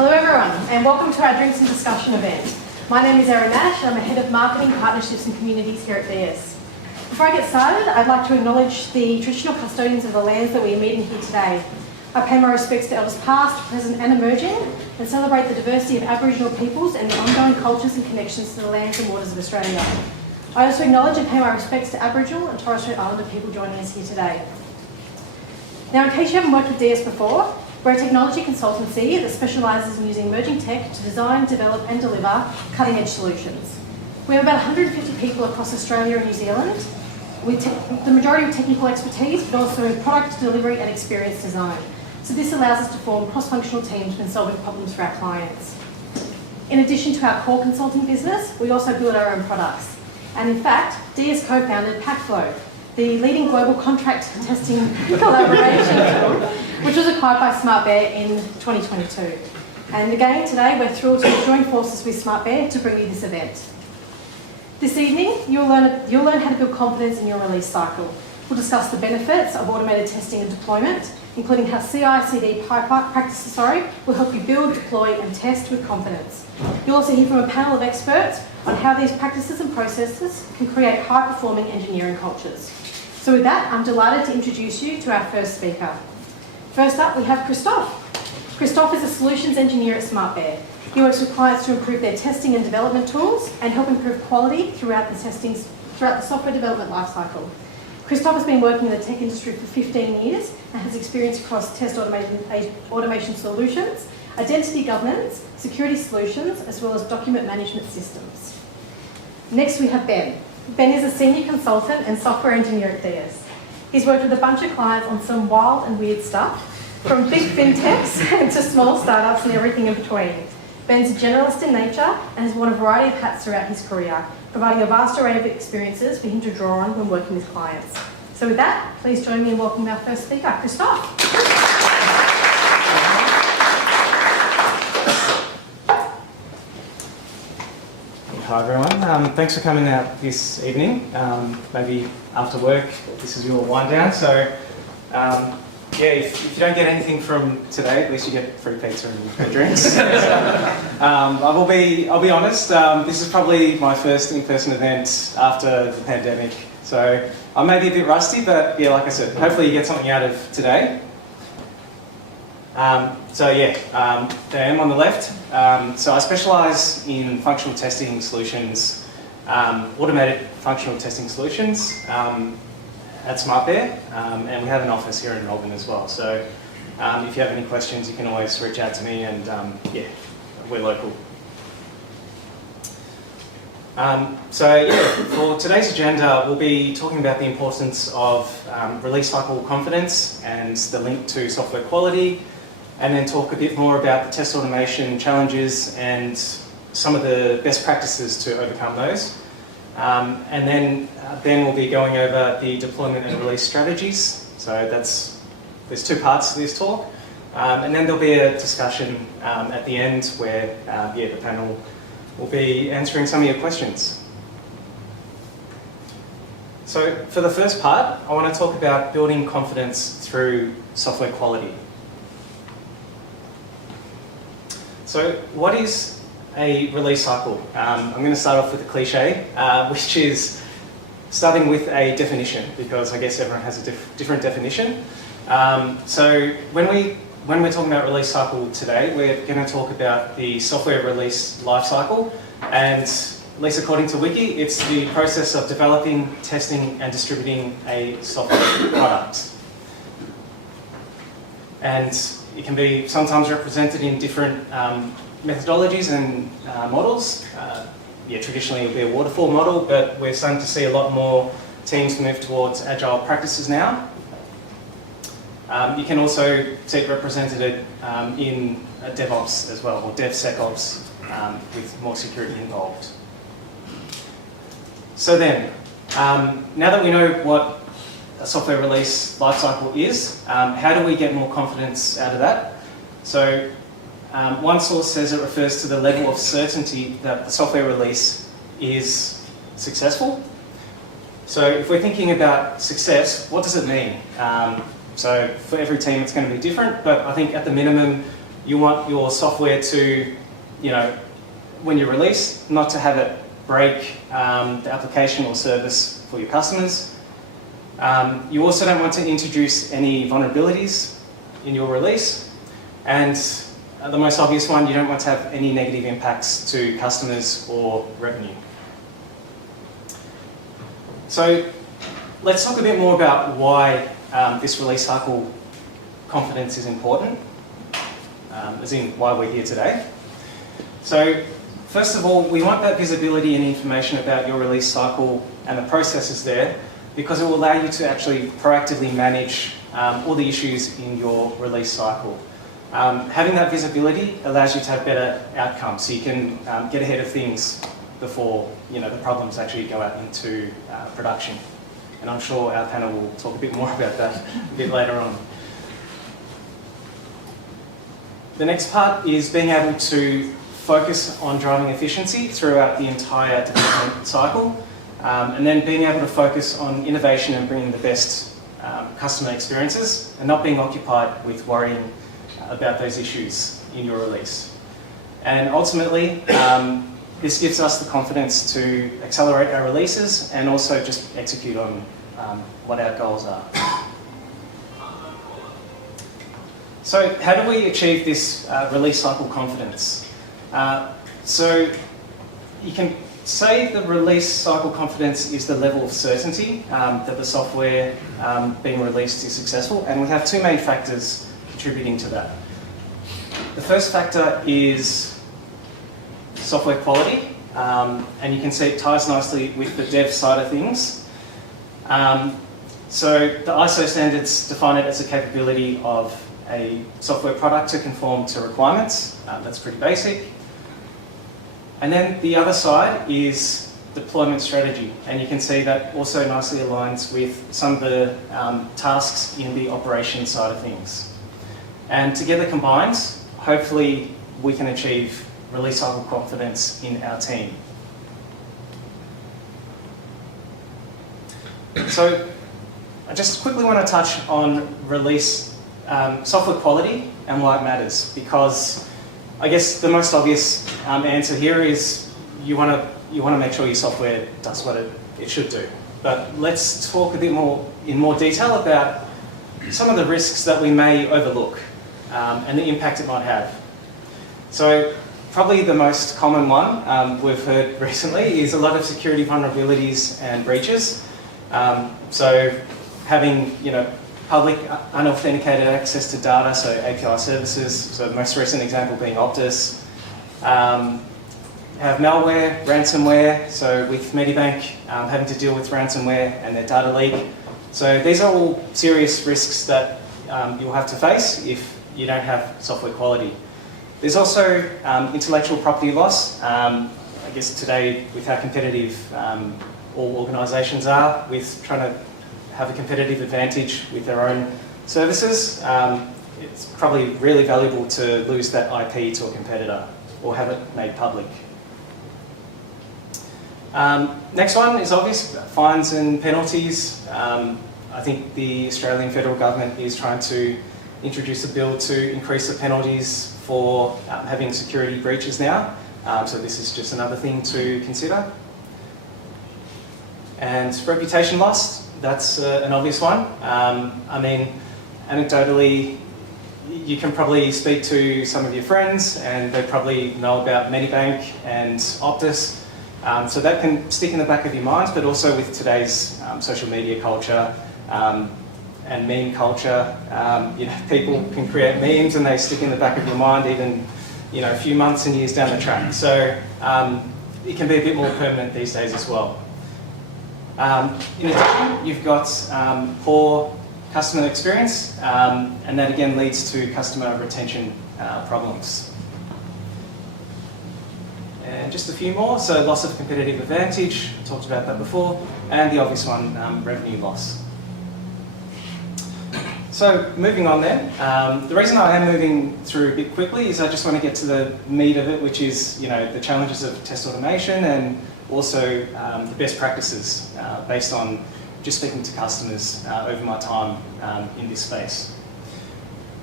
Hello everyone, and welcome to our Drinks and Discussion event. My name is Erin Nash, and I'm a Head of Marketing, Partnerships and Communities here at DiUS. Before I get started, I'd like to acknowledge the traditional custodians of the lands that we are meeting here today. I pay my respects to elders past, present and emerging, and celebrate the diversity of Aboriginal peoples and the ongoing cultures and connections to the lands and waters of Australia. I also acknowledge and pay my respects to Aboriginal and Torres Strait Islander people joining us here today. Now, in case you haven't worked with DiUS before, we're a technology consultancy that specialises in using emerging tech to design, develop and deliver cutting-edge solutions. We have about 150 people across Australia and New Zealand, with the majority of technical expertise, but also in product delivery and experience design. So this allows us to form cross-functional teams when solving problems for our clients. In addition to our core consulting business, we also build our own products. And in fact, DiUS co-founded Packflow, the leading global contract testing collaboration tool, which was acquired by SmartBear in 2022. And again, today we're thrilled to join forces with SmartBear to bring you this event. This evening, you'll learn how to build confidence in your release cycle. We'll discuss the benefits of automated testing and deployment, including how CI/CD practices will help you build, deploy and test with confidence. You'll also hear from a panel of experts on how these practices and processes can create high-performing engineering cultures. So with that, I'm delighted to introduce you to our first speaker. First up, we have Christof. Christof is a solutions engineer at SmartBear. He works with clients to improve their testing and development tools and help improve quality throughout the software development lifecycle. Christof has been working in the tech industry for 15 years and has experience across test automation solutions, identity governance, security solutions, as well as document management systems. Next, we have Ben. Ben is a senior consultant and software engineer at DiUS. He's worked with a bunch of clients on some wild and weird stuff, from big fintechs to small startups and everything in between. Ben's a generalist in nature and has worn a variety of hats throughout his career, providing a vast array of experiences for him to draw on when working with clients. So with that, please join me in welcoming our first speaker, Christof. Hi everyone, thanks for coming out this evening. Maybe after work, this is your wind down. So if you don't get anything from today, at least you get free pizza and free drinks. I'll be honest, this is probably my first in-person event after the pandemic. So I may be a bit rusty, but yeah, like I said, hopefully you get something out of today. There I am on the left. So I specialise in functional testing solutions, automated functional testing solutions at SmartBear, and we have an office here in Melbourne as well. So if you have any questions, you can always reach out to me, and we're local. For today's agenda, we'll be talking about the importance of release cycle confidence and the link to software quality, and then talk a bit more about the test automation challenges and some of the best practices to overcome those. And then Ben will be going over the deployment and release strategies. So there's two parts to this talk. And then there'll be a discussion at the end where the panel will be answering some of your questions. So for the first part, I want to talk about building confidence through software quality. So what is a release cycle? I'm going to start off with a cliche, which is starting with a definition, because I guess everyone has a different definition. So when we're talking about release cycle today, we're going to talk about the software release lifecycle, and at least according to Wiki, it's the process of developing, testing and distributing a software product. And it can be sometimes represented in different methodologies and models. Traditionally it would be a waterfall model, but we're starting to see a lot more teams move towards agile practices now. You can also see it represented in DevOps as well, or DevSecOps, with more security involved. So then, now that we know what a software release lifecycle is, how do we get more confidence out of that? So one source says it refers to the level of certainty that the software release is successful. So if we're thinking about success, what does it mean? So for every team it's going to be different, but I think at the minimum You want your software to, when you release, not to have it break the application or service for your customers. You also don't want to introduce any vulnerabilities in your release. And the most obvious one, you don't want to have any negative impacts to customers or revenue. So let's talk a bit more about why this release cycle confidence is important, as in why we're here today. So first of all, we want that visibility and information about your release cycle and the processes there, because it will allow you to actually proactively manage all the issues in your release cycle. Having that visibility allows you to have better outcomes, so you can get ahead of things before the problems actually go out into production. And I'm sure our panel will talk a bit more about that a bit later on. The next part is being able to focus on driving efficiency throughout the entire development cycle, and then being able to focus on innovation and bringing the best customer experiences, and not being occupied with worrying about those issues in your release. And ultimately, this gives us the confidence to accelerate our releases and also just execute on what our goals are. So how do we achieve this release cycle confidence? So you can say the release cycle confidence is the level of certainty that the software being released is successful, and we have two main factors contributing to that. The first factor is software quality, and you can see it ties nicely with the dev side of things. So the ISO standards define it as a capability of a software product to conform to requirements. That's pretty basic. And then the other side is deployment strategy, and you can see that also nicely aligns with some of the tasks in the operations side of things. And together combined, hopefully we can achieve release cycle confidence in our team. So I just quickly want to touch on release software quality and why it matters, because I guess the most obvious answer here is you want to make sure your software does what it should do. But let's talk a bit more in more detail about some of the risks that we may overlook and the impact it might have. So probably the most common one we've heard recently is a lot of security vulnerabilities and breaches. So having public unauthenticated access to data, so API services, so the most recent example being Optus. Have malware, ransomware, so with Medibank having to deal with ransomware and their data leak. So these are all serious risks that you'll have to face if you don't have software quality. There's also intellectual property loss. I guess today, with how competitive all organisations are with trying to have a competitive advantage with their own services, it's probably really valuable to lose that IP to a competitor or have it made public. Next one is obvious, fines and penalties. I think the Australian federal government is trying to introduce a bill to increase the penalties for having security breaches now. So this is just another thing to consider. And reputation loss, that's an obvious one. I mean, anecdotally, you can probably speak to some of your friends and they probably know about Medibank and Optus. So that can stick in the back of your mind, but also with today's social media culture and meme culture, people can create memes and they stick in the back of your mind even a few months and years down the track. So it can be a bit more permanent these days as well. In addition, you've got poor customer experience, and that again leads to customer retention problems. And just a few more, so loss of competitive advantage, talked about that before, and the obvious one, revenue loss. So moving on then, the reason I am moving through a bit quickly is I just want to get to the meat of it, which is the challenges of test automation and also the best practices based on just speaking to customers over my time in this space.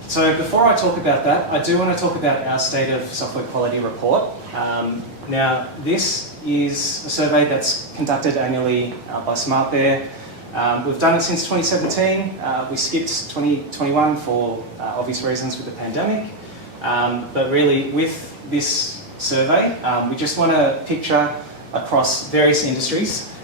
So before I talk about that, I do want to talk about our State of Software Quality report. Now, this is a survey that's conducted annually by SmartBear. We've done it since 2017. We skipped 2021 for obvious reasons with the pandemic. But really, with this survey, we just want to picture across various industries.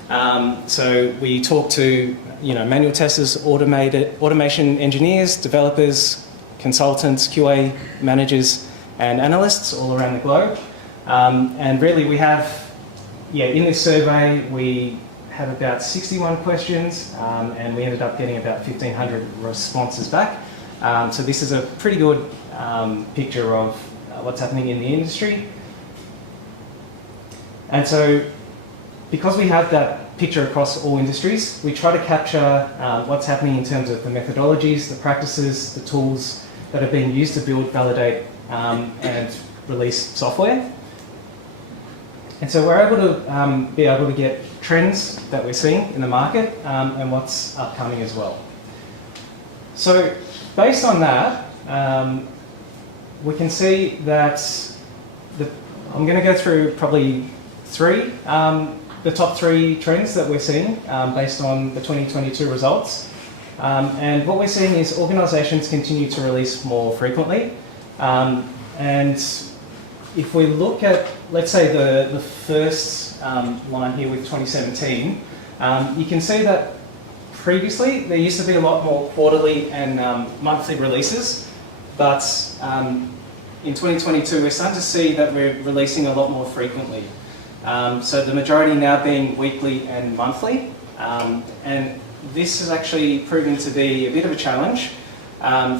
So we talk to manual testers, automation engineers, developers, consultants, QA managers, and analysts all around the globe. And really, we have, in this survey, we have about 61 questions, and we ended up getting about 1,500 responses back. So this is a pretty good picture of what's happening in the industry. And so, because we have that picture across all industries, we try to capture what's happening in terms of the methodologies, the practices, the tools that are being used to build, validate, and release software. And so we're able to get trends that we're seeing in the market and what's upcoming as well. So based on that, we can see that I'm going to go through probably the top three trends that we're seeing based on the 2022 results. And what we're seeing is organisations continue to release more frequently. And if we look at, let's say, the first line here with 2017, you can see that previously there used to be a lot more quarterly and monthly releases, but in 2022 we're starting to see that we're releasing a lot more frequently. So the majority now being weekly and monthly, and this has actually proven to be a bit of a challenge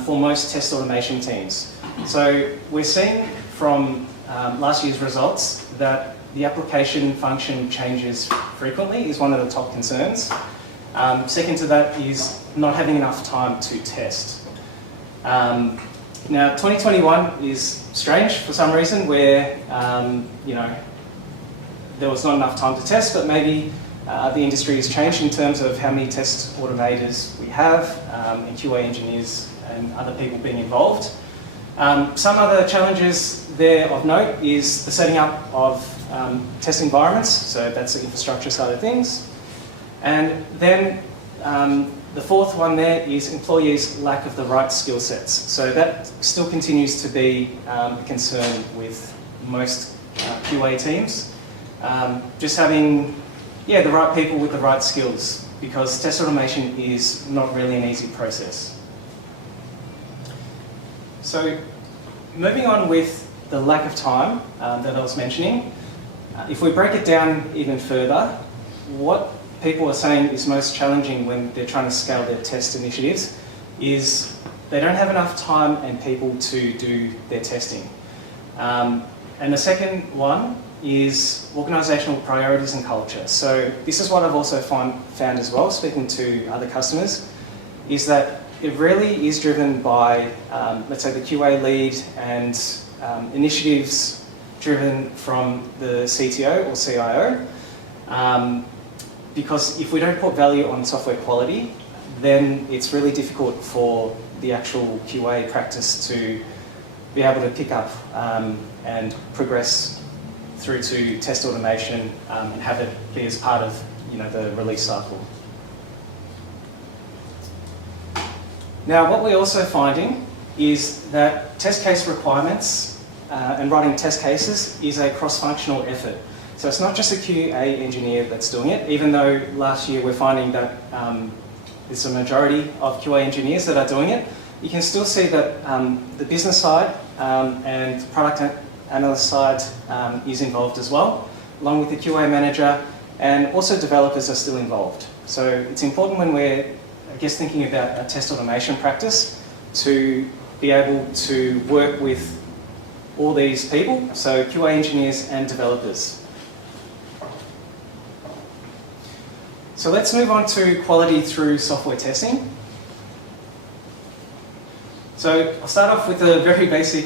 for most test automation teams. So we're seeing from last year's results that the application function changes frequently is one of the top concerns. Second to that is not having enough time to test. Now 2021 is strange for some reason where there was not enough time to test, but maybe the industry has changed in terms of how many test automators we have and QA engineers and other people being involved. Some other challenges there of note is the setting up of test environments, so that's the infrastructure side of things. And then the fourth one there is employees' lack of the right skill sets. So that still continues to be a concern with most QA teams. Just having the right people with the right skills, because test automation is not really an easy process. So moving on with the lack of time that I was mentioning, if we break it down even further, what people are saying is most challenging when they're trying to scale their test initiatives is they don't have enough time and people to do their testing. And the second one is organisational priorities and culture. So this is what I've also found as well, speaking to other customers, is that it really is driven by, let's say, the QA lead and initiatives driven from the CTO or CIO. Because if we don't put value on software quality, then it's really difficult for the actual QA practice to be able to pick up and progress through to test automation and have it be as part of the release cycle. Now, what we're also finding is that test case requirements and writing test cases is a cross-functional effort. So it's not just a QA engineer that's doing it, even though last year we're finding that there's a majority of QA engineers that are doing it. You can still see that the business side and product analyst side is involved as well, along with the QA manager, and also developers are still involved. So it's important when we're, thinking about a test automation practice to be able to work with all these people, so QA engineers and developers. So let's move on to quality through software testing. So I'll start off with a very basic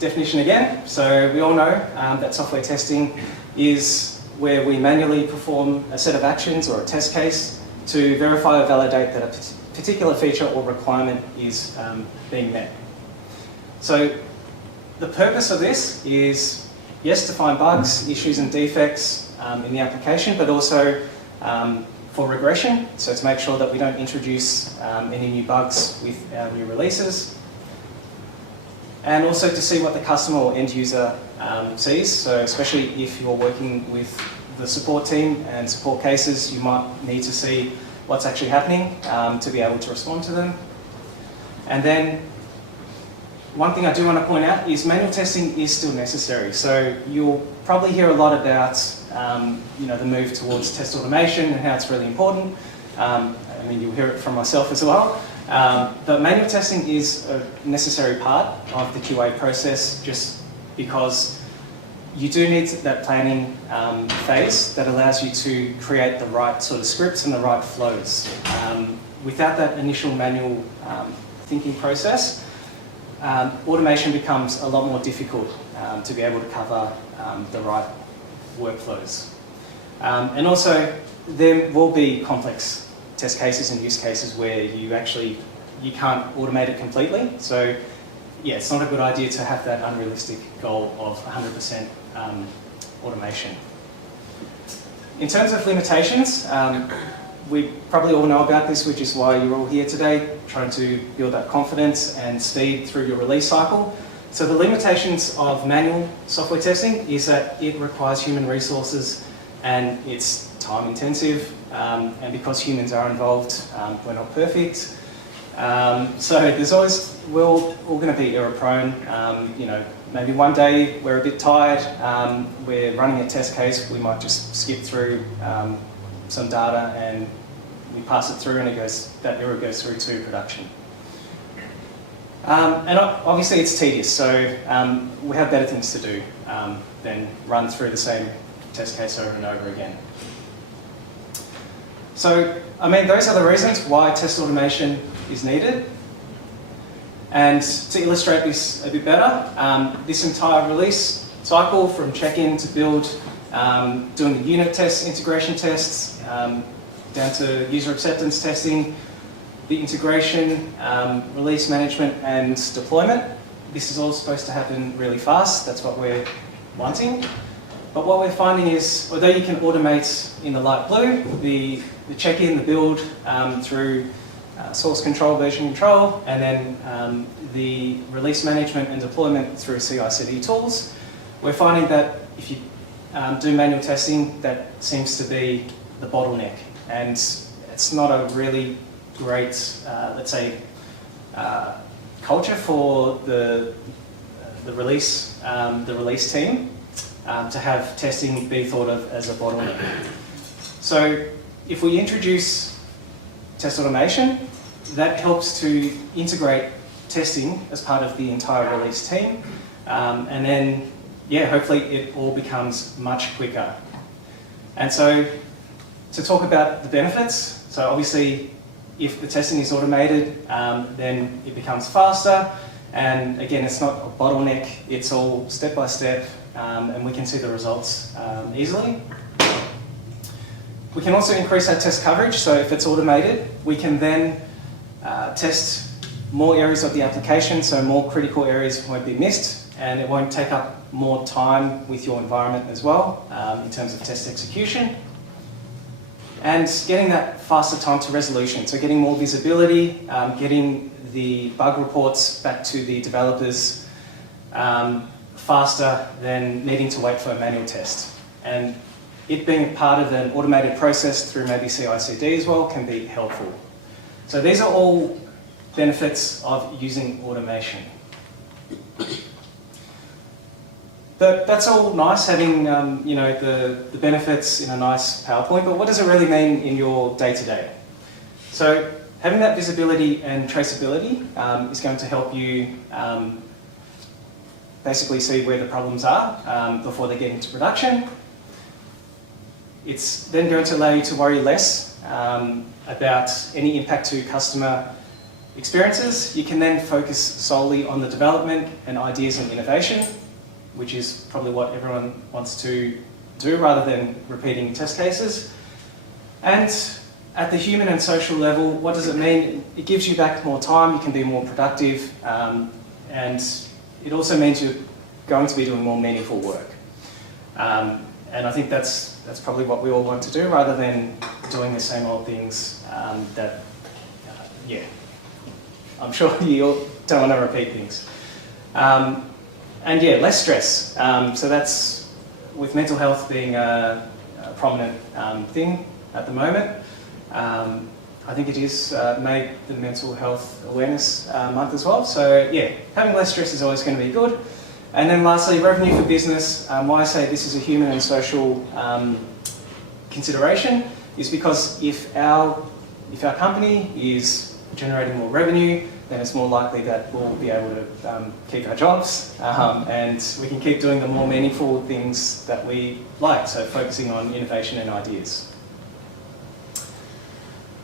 definition again. So we all know that software testing is where we manually perform a set of actions or a test case to verify or validate that a particular feature or requirement is being met. So the purpose of this is, yes, to find bugs, issues and defects in the application, but also for regression, so to make sure that we don't introduce any new bugs with our new releases. And also to see what the customer or end user sees, so especially if you're working with the support team and support cases, you might need to see what's actually happening to be able to respond to them. And then one thing I do want to point out is manual testing is still necessary. So you'll probably hear a lot about the move towards test automation and how it's really important. I mean, you'll hear it from myself as well. But manual testing is a necessary part of the QA process, just because you do need that planning phase that allows you to create the right sort of scripts and the right flows. Without that initial manual thinking process, automation becomes a lot more difficult to be able to cover the right workflows. And also, there will be complex test cases and use cases where you can't automate it completely. So yeah, it's not a good idea to have that unrealistic goal of 100% automation. In terms of limitations, we probably all know about this, which is why you're all here today, trying to build that confidence and speed through your release cycle. So the limitations of manual software testing is that it requires human resources and it's time intensive, and because humans are involved, we're not perfect. So there's always, we're all going to be error prone. Maybe one day we're a bit tired, we're running a test case, we might just skip through some data and we pass it through and that error goes through to production. And obviously it's tedious, so we have better things to do than run through the same test case over and over again. So, I mean, those are the reasons why test automation is needed. And to illustrate this a bit better, this entire release cycle from check-in to build, doing the unit tests, integration tests, down to user acceptance testing, the integration, release management and deployment. This is all supposed to happen really fast. That's what we're wanting. But what we're finding is, although you can automate in the light blue, the check-in, the build through source control, version control, and then the release management and deployment through CI/CD tools, we're finding that if you do manual testing, that seems to be the bottleneck. And it's not a really great, let's say, culture for the release team to have testing be thought of as a bottleneck. So if we introduce test automation, that helps to integrate testing as part of the entire release team, and then, yeah, hopefully it all becomes much quicker. And so, to talk about the benefits, so obviously if the testing is automated, then it becomes faster, and again, it's not a bottleneck, it's all step by step, and we can see the results easily. We can also increase our test coverage, so if it's automated, we can then test more areas of the application, so more critical areas won't be missed, and it won't take up more time with your environment as well in terms of test execution. And getting that faster time to resolution, so getting more visibility, getting the bug reports back to the developers faster than needing to wait for a manual test. And it being part of an automated process through maybe CI/CD as well can be helpful. So these are all benefits of using automation. But that's all nice, having the benefits in a nice PowerPoint, but what does it really mean in your day-to-day? So having that visibility and traceability is going to help you basically see where the problems are before they get into production. It's then going to allow you to worry less about any impact to customer experiences. You can then focus solely on the development and ideas and innovation, which is probably what everyone wants to do rather than repeating test cases. And at the human and social level, what does it mean? It gives you back more time, you can be more productive, and it also means you're going to be doing more meaningful work. And I think that's probably what we all want to do, rather than doing the same old things yeah, I'm sure you all don't want to repeat things. And yeah, less stress. So that's with mental health being a prominent thing at the moment. I think it is made the Mental Health Awareness Month as well. So yeah, having less stress is always going to be good. And then lastly, revenue for business. Why I say this is a human and social consideration is because if our company is generating more revenue, then it's more likely that we'll be able to keep our jobs, and we can keep doing the more meaningful things that we like, so focusing on innovation and ideas.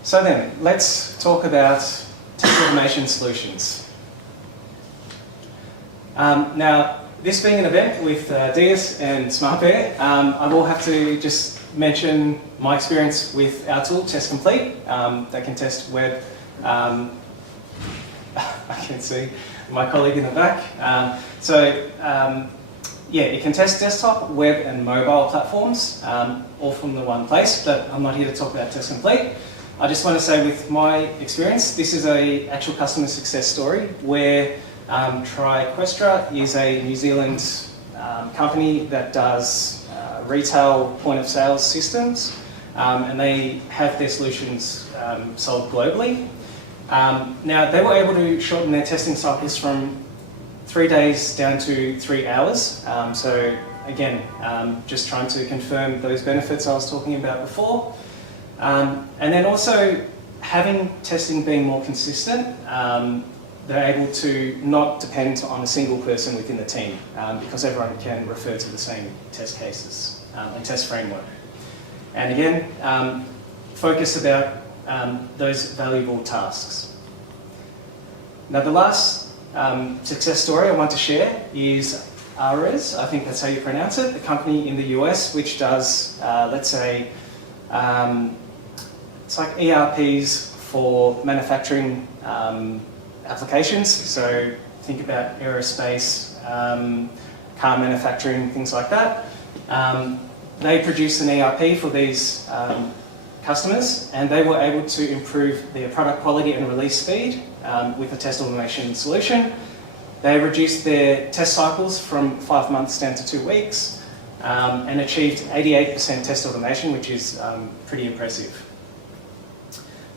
So then, let's talk about test automation solutions. Now, this being an event with DiUS and SmartBear, I will have to just mention my experience with our tool, Test Complete, that can test web. I can see my colleague in the back. Yeah, it can test desktop, web and mobile platforms, all from the one place, but I'm not here to talk about Test Complete. I just want to say with my experience, this is an actual customer success story where TriQuestra is a New Zealand company that does retail point of sale systems, and they have their solutions sold globally. Now, they were able to shorten their testing cycles from 3 days down to 3 hours. So again, just trying to confirm those benefits I was talking about before. And then also having testing being more consistent, they're able to not depend on a single person within the team, because everyone can refer to the same test cases and test framework. And again, focus about those valuable tasks. Now, the last success story I want to share is Ares, I think that's how you pronounce it, the company in the US which does, let's say, it's like ERPs for manufacturing applications. So think about aerospace, car manufacturing, things like that. They produce an ERP for these customers, and they were able to improve their product quality and release speed with a test automation solution. They reduced their test cycles from 5 months down to 2 weeks, and achieved 88% test automation, which is pretty impressive.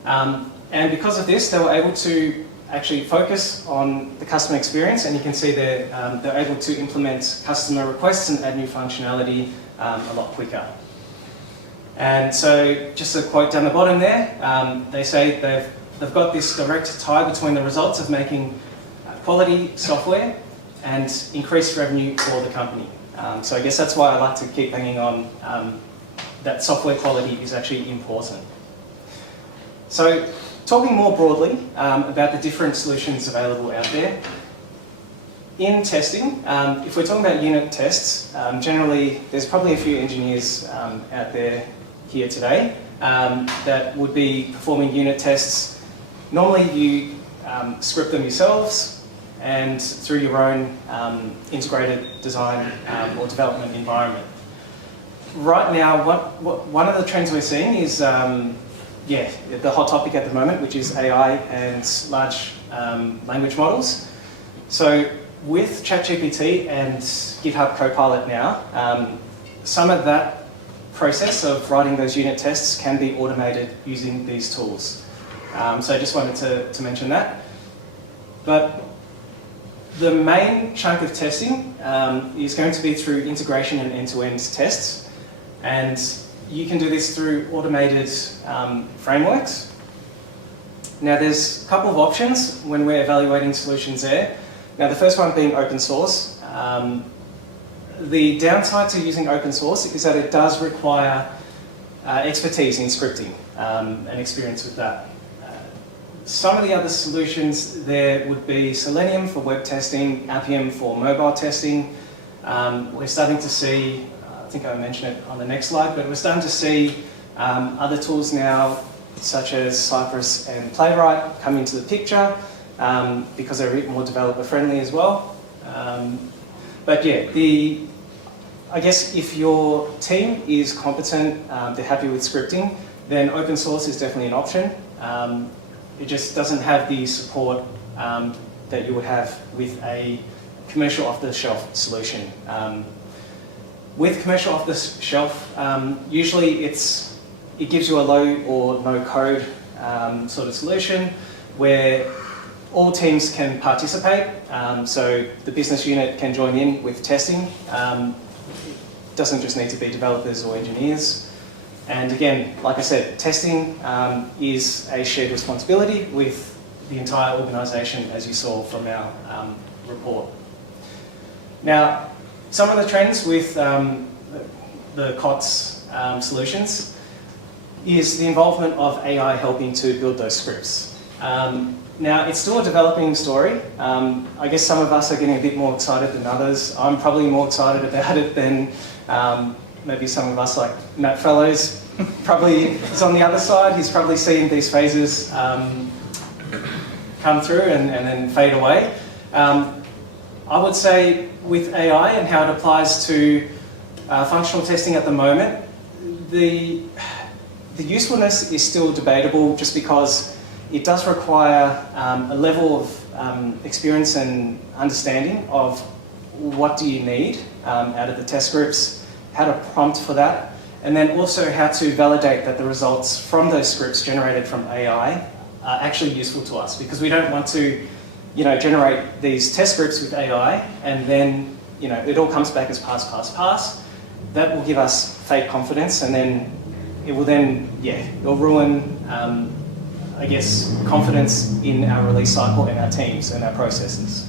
And because of this, they were able to actually focus on the customer experience, and you can see they're able to implement customer requests and add new functionality a lot quicker. And so, just a quote down the bottom there, they say they've got this direct tie between the results of making quality software and increased revenue for the company. So I guess that's why I like to keep hanging on that software quality is actually important. So, talking more broadly about the different solutions available out there, in testing, if we're talking about unit tests, generally there's probably a few engineers out there here today that would be performing unit tests. Normally you script them yourselves and through your own integrated design or development environment. Right now, one of the trends we're seeing is the hot topic at the moment, which is AI and large language models. So with ChatGPT and GitHub Copilot now, some of that process of writing those unit tests can be automated using these tools. So I just wanted to mention that. But the main chunk of testing is going to be through integration and end-to-end tests. And you can do this through automated frameworks. Now there's a couple of options when we're evaluating solutions there. Now the first one being open source. The downside to using open source is that it does require expertise in scripting and experience with that. Some of the other solutions there would be Selenium for web testing, Appium for mobile testing. We're starting to see, I think I mentioned it on the next slide, but we're starting to see other tools now such as Cypress and Playwright come into the picture because they're a bit more developer friendly as well. But yeah, I guess if your team is competent, they're happy with scripting, then open source is definitely an option. It just doesn't have the support that you would have with a commercial off-the-shelf solution. With commercial off-the-shelf, usually it gives you a low or no code sort of solution where all teams can participate. So the business unit can join in with testing. It doesn't just need to be developers or engineers. And again, like I said, testing is a shared responsibility with the entire organisation, as you saw from our report. Now, some of the trends with the COTS solutions is the involvement of AI helping to build those scripts. Now, it's still a developing story. I guess some of us are getting a bit more excited than others. I'm probably more excited about it than maybe some of us, like Matt Fellows, probably is on the other side. He's probably seen these phases come through and then fade away. I would say with AI and how it applies to functional testing at the moment, the usefulness is still debatable just because it does require a level of experience and understanding of what do you need out of the test scripts, how to prompt for that, and then also how to validate that the results from those scripts generated from AI are actually useful to us, because we don't want to generate these test scripts with AI and then it all comes back as pass, pass, pass. That will give us fake confidence, and then it will it'll ruin I guess, confidence in our release cycle and our teams and our processes.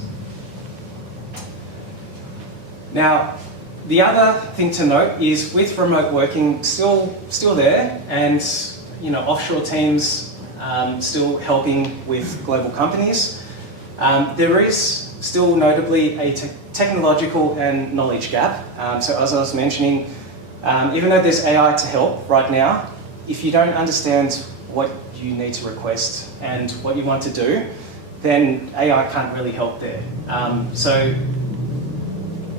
Now, the other thing to note is with remote working still there, and offshore teams still helping with global companies, there is still notably a technological and knowledge gap. So as I was mentioning, even though there's AI to help right now, if you don't understand what you need to request and what you want to do, then AI can't really help there. So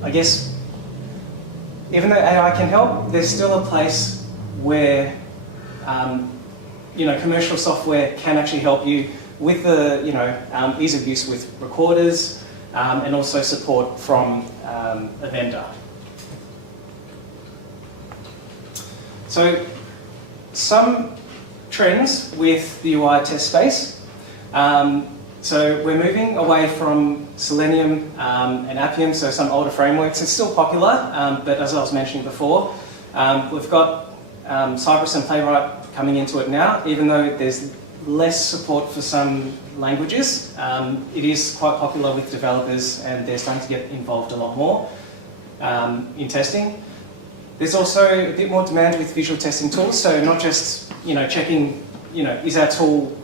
I guess even though AI can help, there's still a place where commercial software can actually help you with the ease of use with recorders and also support from a vendor. So some trends with the UI test space. So we're moving away from Selenium and Appium, so some older frameworks. It's still popular, but as I was mentioning before, we've got Cypress and Playwright coming into it now, even though there's less support for some languages. It is quite popular with developers, and they're starting to get involved a lot more in testing. There's also a bit more demand with visual testing tools, so not just checking, is our tool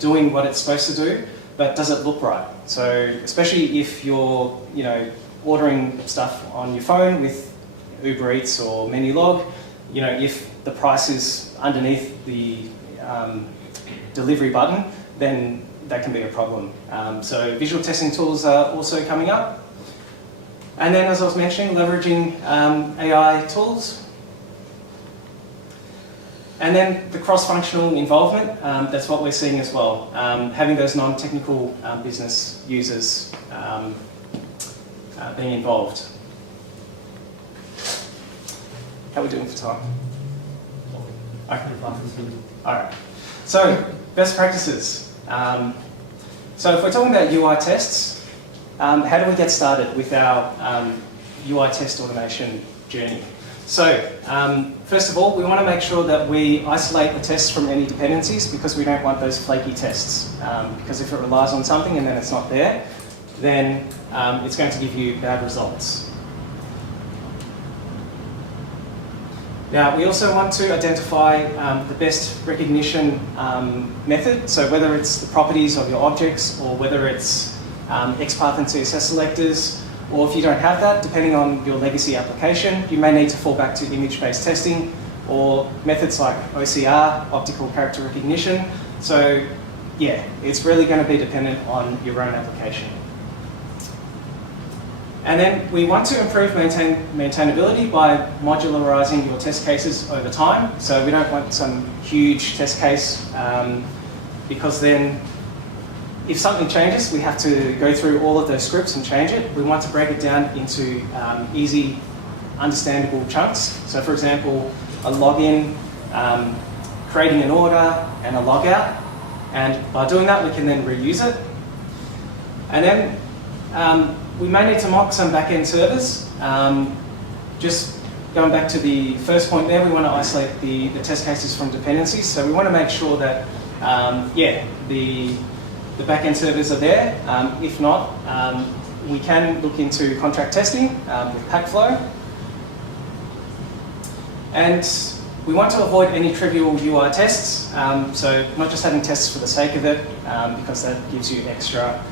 doing what it's supposed to do, but does it look right? So especially if you're ordering stuff on your phone with Uber Eats or Menulog, if the price is underneath the delivery button, then that can be a problem. So visual testing tools are also coming up. And then, as I was mentioning, leveraging AI tools. And then the cross-functional involvement, that's what we're seeing as well. Having those non-technical business users being involved. How are we doing for time? Okay. All right. So, best practices. So if we're talking about UI tests, how do we get started with our UI test automation journey? So, first of all, we want to make sure that we isolate the tests from any dependencies, because we don't want those flaky tests. Because if it relies on something and then it's not there, then it's going to give you bad results. Now, we also want to identify the best recognition method. So whether it's the properties of your objects, or whether it's XPath and CSS selectors, or if you don't have that, depending on your legacy application, you may need to fall back to image-based testing, or methods like OCR, optical character recognition. So yeah, it's really going to be dependent on your own application. And then we want to improve maintainability by modularizing your test cases over time. So we don't want some huge test case because then if something changes, we have to go through all of those scripts and change it. We want to break it down into easy, understandable chunks. So for example, a login, creating an order, and a logout. And by doing that, we can then reuse it. And then we may need to mock some back-end servers. Just going back to the first point there, we want to isolate the test cases from dependencies. So we want to make sure that, the back-end servers are there. If not, we can look into contract testing with Packflow. And we want to avoid any trivial UI tests. So not just having tests for the sake of it, because that gives you extra,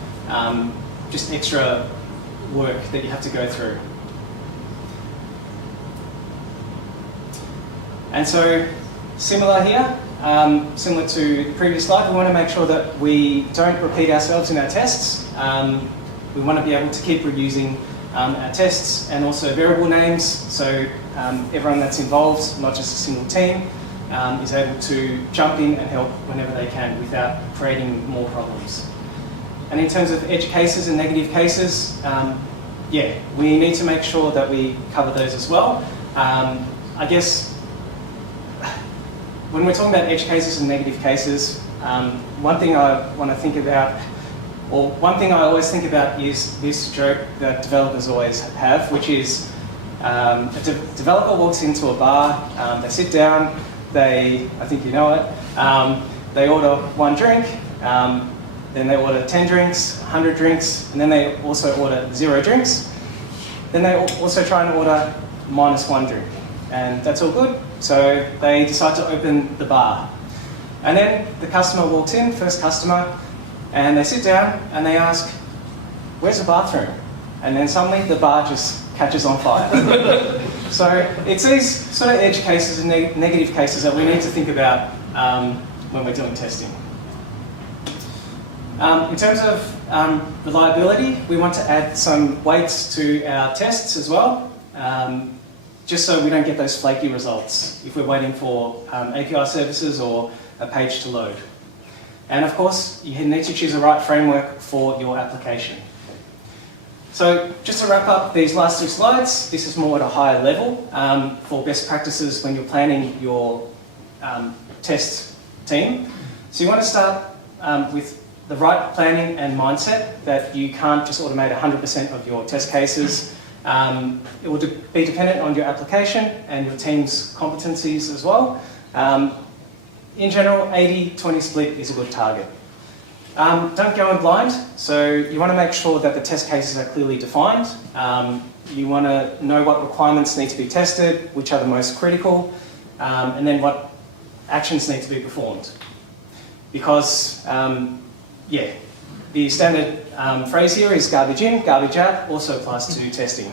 just extra work that you have to go through. And so similar here, similar to the previous slide, we want to make sure that we don't repeat ourselves in our tests. We want to be able to keep reusing our tests and also variable names, so everyone that's involved, not just a single team, is able to jump in and help whenever they can without creating more problems. And in terms of edge cases and negative cases, we need to make sure that we cover those as well. I guess when we're talking about edge cases and negative cases, one thing I want to think about, or one thing I always think about is this joke that developers always have, which is a developer walks into a bar, they sit down, I think you know it, they order one drink, then they order 10 drinks, 100 drinks, and then they also order 0 drinks. Then they also try and order -1 drink. And that's all good, so they decide to open the bar. And then the customer walks in, first customer, and they sit down and they ask, "Where's the bathroom?" And then suddenly the bar just catches on fire. So it's these sort of edge cases and negative cases that we need to think about when we're doing testing. In terms of reliability, we want to add some weights to our tests as well, just so we don't get those flaky results if we're waiting for API services or a page to load. And of course, you need to choose the right framework for your application. So just to wrap up these last 2 slides, this is more at a higher level for best practices when you're planning your test team. So you want to start with the right planning and mindset that you can't just automate 100% of your test cases. It will be dependent on your application and your team's competencies as well. In general, 80-20 split is a good target. Don't go in blind, so you want to make sure that the test cases are clearly defined. You want to know what requirements need to be tested, which are the most critical, and then what actions need to be performed. Because, the standard phrase here is garbage in, garbage out, also applies to testing.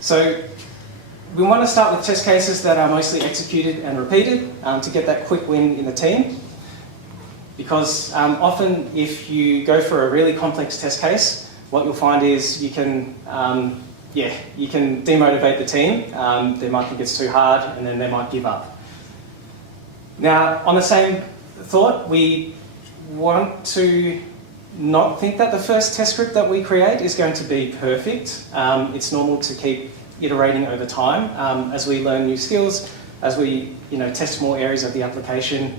So we want to start with test cases that are mostly executed and repeated to get that quick win in the team. Because often if you go for a really complex test case, what you'll find is you can demotivate the team. They might think it's too hard and then they might give up. Now, on the same thought, we want to not think that the first test script that we create is going to be perfect. It's normal to keep iterating over time as we learn new skills, as we test more areas of the application,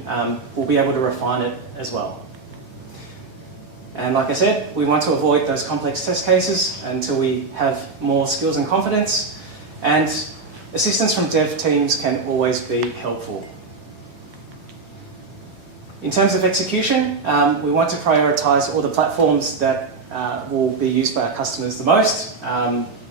we'll be able to refine it as well. And like I said, we want to avoid those complex test cases until we have more skills and confidence, and assistance from dev teams can always be helpful. In terms of execution, we want to prioritize all the platforms that will be used by our customers the most.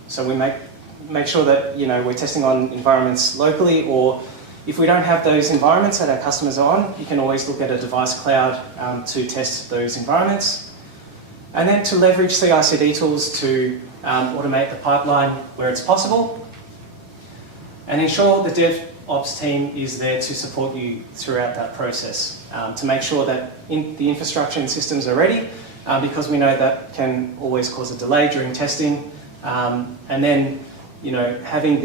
So we make sure that we're testing on environments locally, or if we don't have those environments that our customers are on, you can always look at a device cloud to test those environments. And then to leverage CI/CD tools to automate the pipeline where it's possible. and ensure the DevOps team is there to support you throughout that process to make sure that the infrastructure and systems are ready, because we know that can always cause a delay during testing. And then, having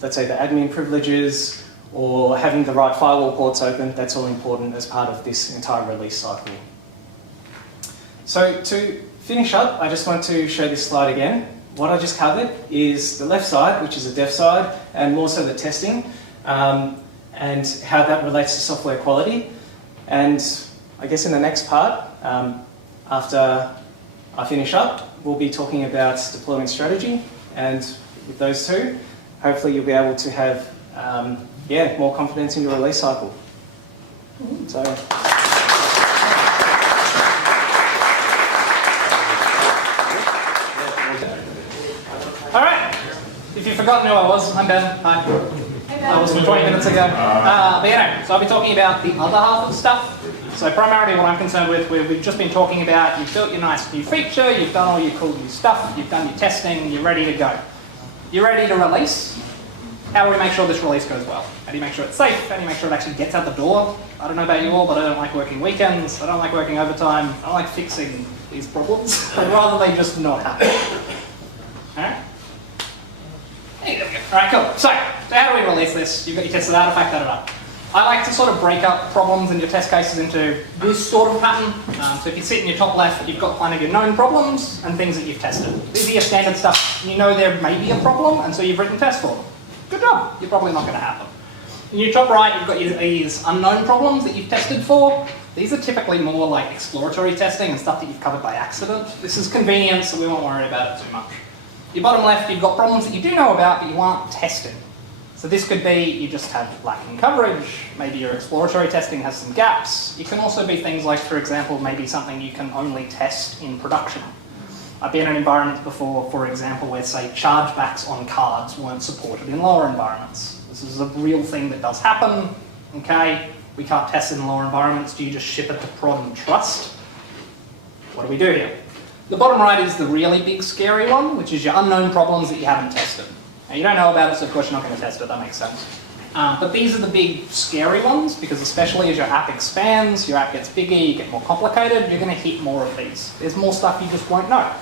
let's say the admin privileges or having the right firewall ports open, that's all important as part of this entire release cycle. So to finish up, I just want to show this slide again. What I just covered is the left side, which is the dev side, and more so the testing, and how that relates to software quality. And I guess in the next part, after I finish up, we'll be talking about deployment strategy, and with those two, hopefully you'll be able to have more confidence in your release cycle. So. All right, if you've forgotten who I was, I'm Ben. Hi. Hey, Ben. I was from 20 minutes ago. So I'll be talking about the other half of stuff. So primarily what I'm concerned with, we've just been talking about, you've built your nice new feature, you've done all your cool new stuff, you've done your testing, you're ready to go. You're ready to release. How do we make sure this release goes well? How do you make sure it's safe? How do you make sure it actually gets out the door? I don't know about you all, but I don't like working weekends, I don't like working overtime, I don't like fixing these problems. I'd rather they just not happen. Alright? There we go. Alright, cool. So how do we release this? You've got your tested artifact, I like to sort of break up problems in your test cases into this sort of pattern. So if you sit in your top left, you've got kind of your known problems and things that you've tested. These are your standard stuff. You know there may be a problem, and so you've written tests for them. Good job. You're probably not going to happen. In your top right, you've got these unknown problems that you've tested for. These are typically more like exploratory testing and stuff that you've covered by accident. This is convenient, so we won't worry about it too much. Your bottom left, you've got problems that you do know about, but you aren't testing. So this could be you just have lacking coverage, maybe your exploratory testing has some gaps. It can also be things like, for example, maybe something you can only test in production. I've been in environments before, for example, where, say, chargebacks on cards weren't supported in lower environments. This is a real thing that does happen, okay? We can't test it in lower environments. Do you just ship it to prod and trust? What do we do here? The bottom right is the really big, scary one, which is your unknown problems that you haven't tested. Now, you don't know about it, so of course you're not going to test it, that makes sense. But these are the big, scary ones, because especially as your app expands, your app gets bigger, you get more complicated, you're going to hit more of these. There's more stuff you just won't know.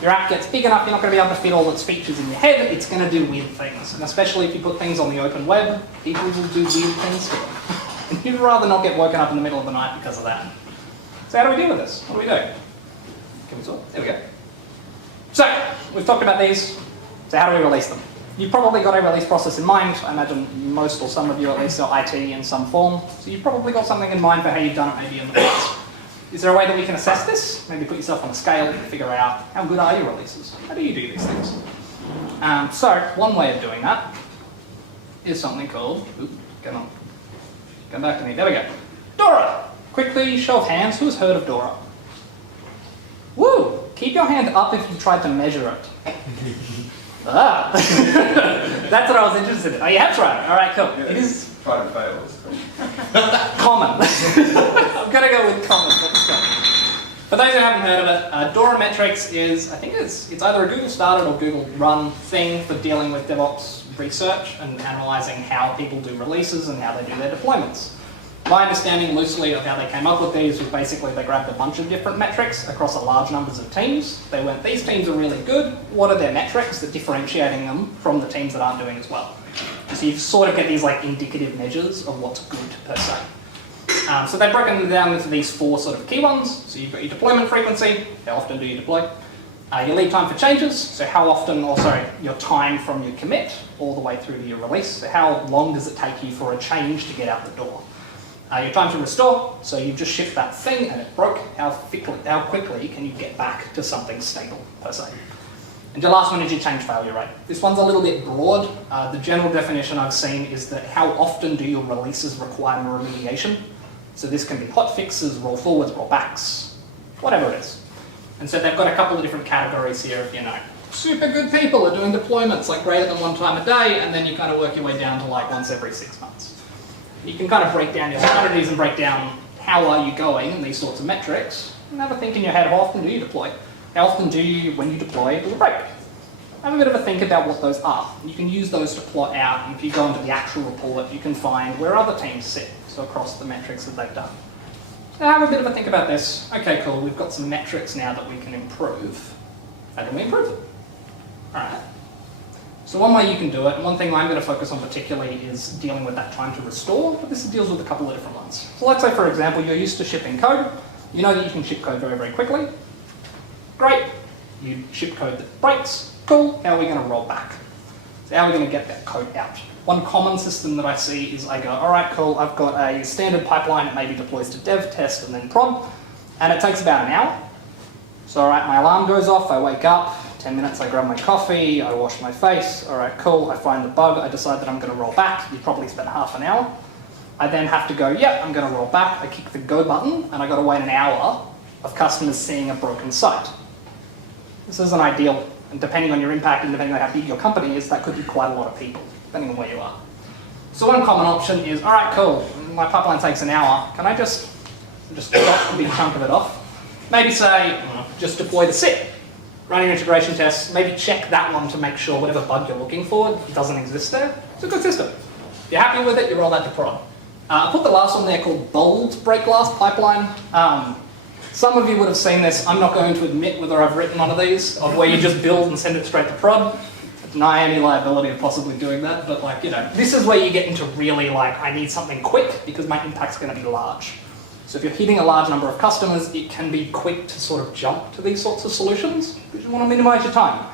Your app gets big enough, you're not going to be able to fit all its features in your head, it's going to do weird things. And especially if you put things on the open web, people will do weird things to them. And you'd rather not get woken up in the middle of the night because of that. So how do we deal with this? What do we do? Can we talk? There we go. So, we've talked about these, so how do we release them? You've probably got a release process in mind. I imagine most or some of you at least are IT in some form. So you've probably got something in mind for how you've done it maybe in the past. Is there a way that we can assess this? Maybe put yourself on a scale to figure out how good are your releases? How do you do these things? So one way of doing that is something called, come back to me, there we go. Dora! Quickly, show of hands, who has heard of Dora? Woo! Keep your hand up if you tried to measure it. Ah! That's what I was interested in. Oh, you have tried it. All right, cool. Yeah, it is try to fail. common. I'm going to go with common. For those who haven't heard of it, Dora Metrics is, I think it's either a Google started or Google run thing for dealing with DevOps research and analysing how people do releases and how they do their deployments. My understanding loosely of how they came up with these was basically they grabbed a bunch of different metrics across a large numbers of teams. They went, these teams are really good. What are their metrics that differentiating them from the teams that aren't doing as well? And so you sort of get these like indicative measures of what's good per se. So they've broken them down into these four sort of key ones. So you've got your deployment frequency, how often do you deploy? Your lead time for changes, so how often, your time from your commit all the way through to your release. So how long does it take you for a change to get out the door? Your time to restore, so you just shipped that thing and it broke, how quickly can you get back to something stable, per se. And your last one is your change failure rate. This one's a little bit broad. The general definition I've seen is that how often do your releases require remediation? So this can be hot fixes, roll forwards, roll backs, whatever it is. And so they've got a couple of different categories here if you know. Super good people are doing deployments like greater than one time a day, and then you kind of work your way down to like once every 6 months. You can kind of break down your strategies and break down how are you going in these sorts of metrics, and have a think in your head, how often do you deploy? How often do you, when you deploy, do a break? have a bit of a think about what those are. You can use those to plot out, and if you go into the actual report, you can find where other teams sit, so across the metrics that they've done. So have a bit of a think about this. Okay, cool, we've got some metrics now that we can improve. How can we improve them? All right. So one way you can do it, and one thing I'm going to focus on particularly is dealing with that time to restore, but this deals with a couple of different ones. So let's say, for example, you're used to shipping code. You know that you can ship code very, very quickly. Great. You ship code that breaks. Cool. How are we going to roll back? So how are we going to get that code out? One common system that I see is I go, all right, cool, I've got a standard pipeline. It maybe deploys to dev, test, and then prod, and it takes about an hour. So all right, my alarm goes off, I wake up, 10 minutes, I grab my coffee, I wash my face, all right, cool, I find the bug, I decide that I'm going to roll back. You probably spent half an hour. I then have to go, yep, I'm going to roll back. I kick the go button, and I got to wait an hour of customers seeing a broken site. This isn't ideal, and depending on your impact and depending on how big your company is, that could be quite a lot of people, depending on where you are. So one common option is, all right, cool, my pipeline takes an hour. Can I just drop a big chunk of it off? Maybe say, just deploy the SIP. Run your integration tests, maybe check that one to make sure whatever bug you're looking for doesn't exist there. It's a good system. If you're happy with it, you roll that to prod. I put the last one there called bold break glass pipeline. Some of you would have seen this. I'm not going to admit whether I've written one of these, of where you just build and send it straight to prod. I deny any liability of possibly doing that, but like, you know, this is where you get into really like, I need something quick because my impact's going to be large. So if you're hitting a large number of customers, it can be quick to sort of jump to these sorts of solutions because you want to minimize your time.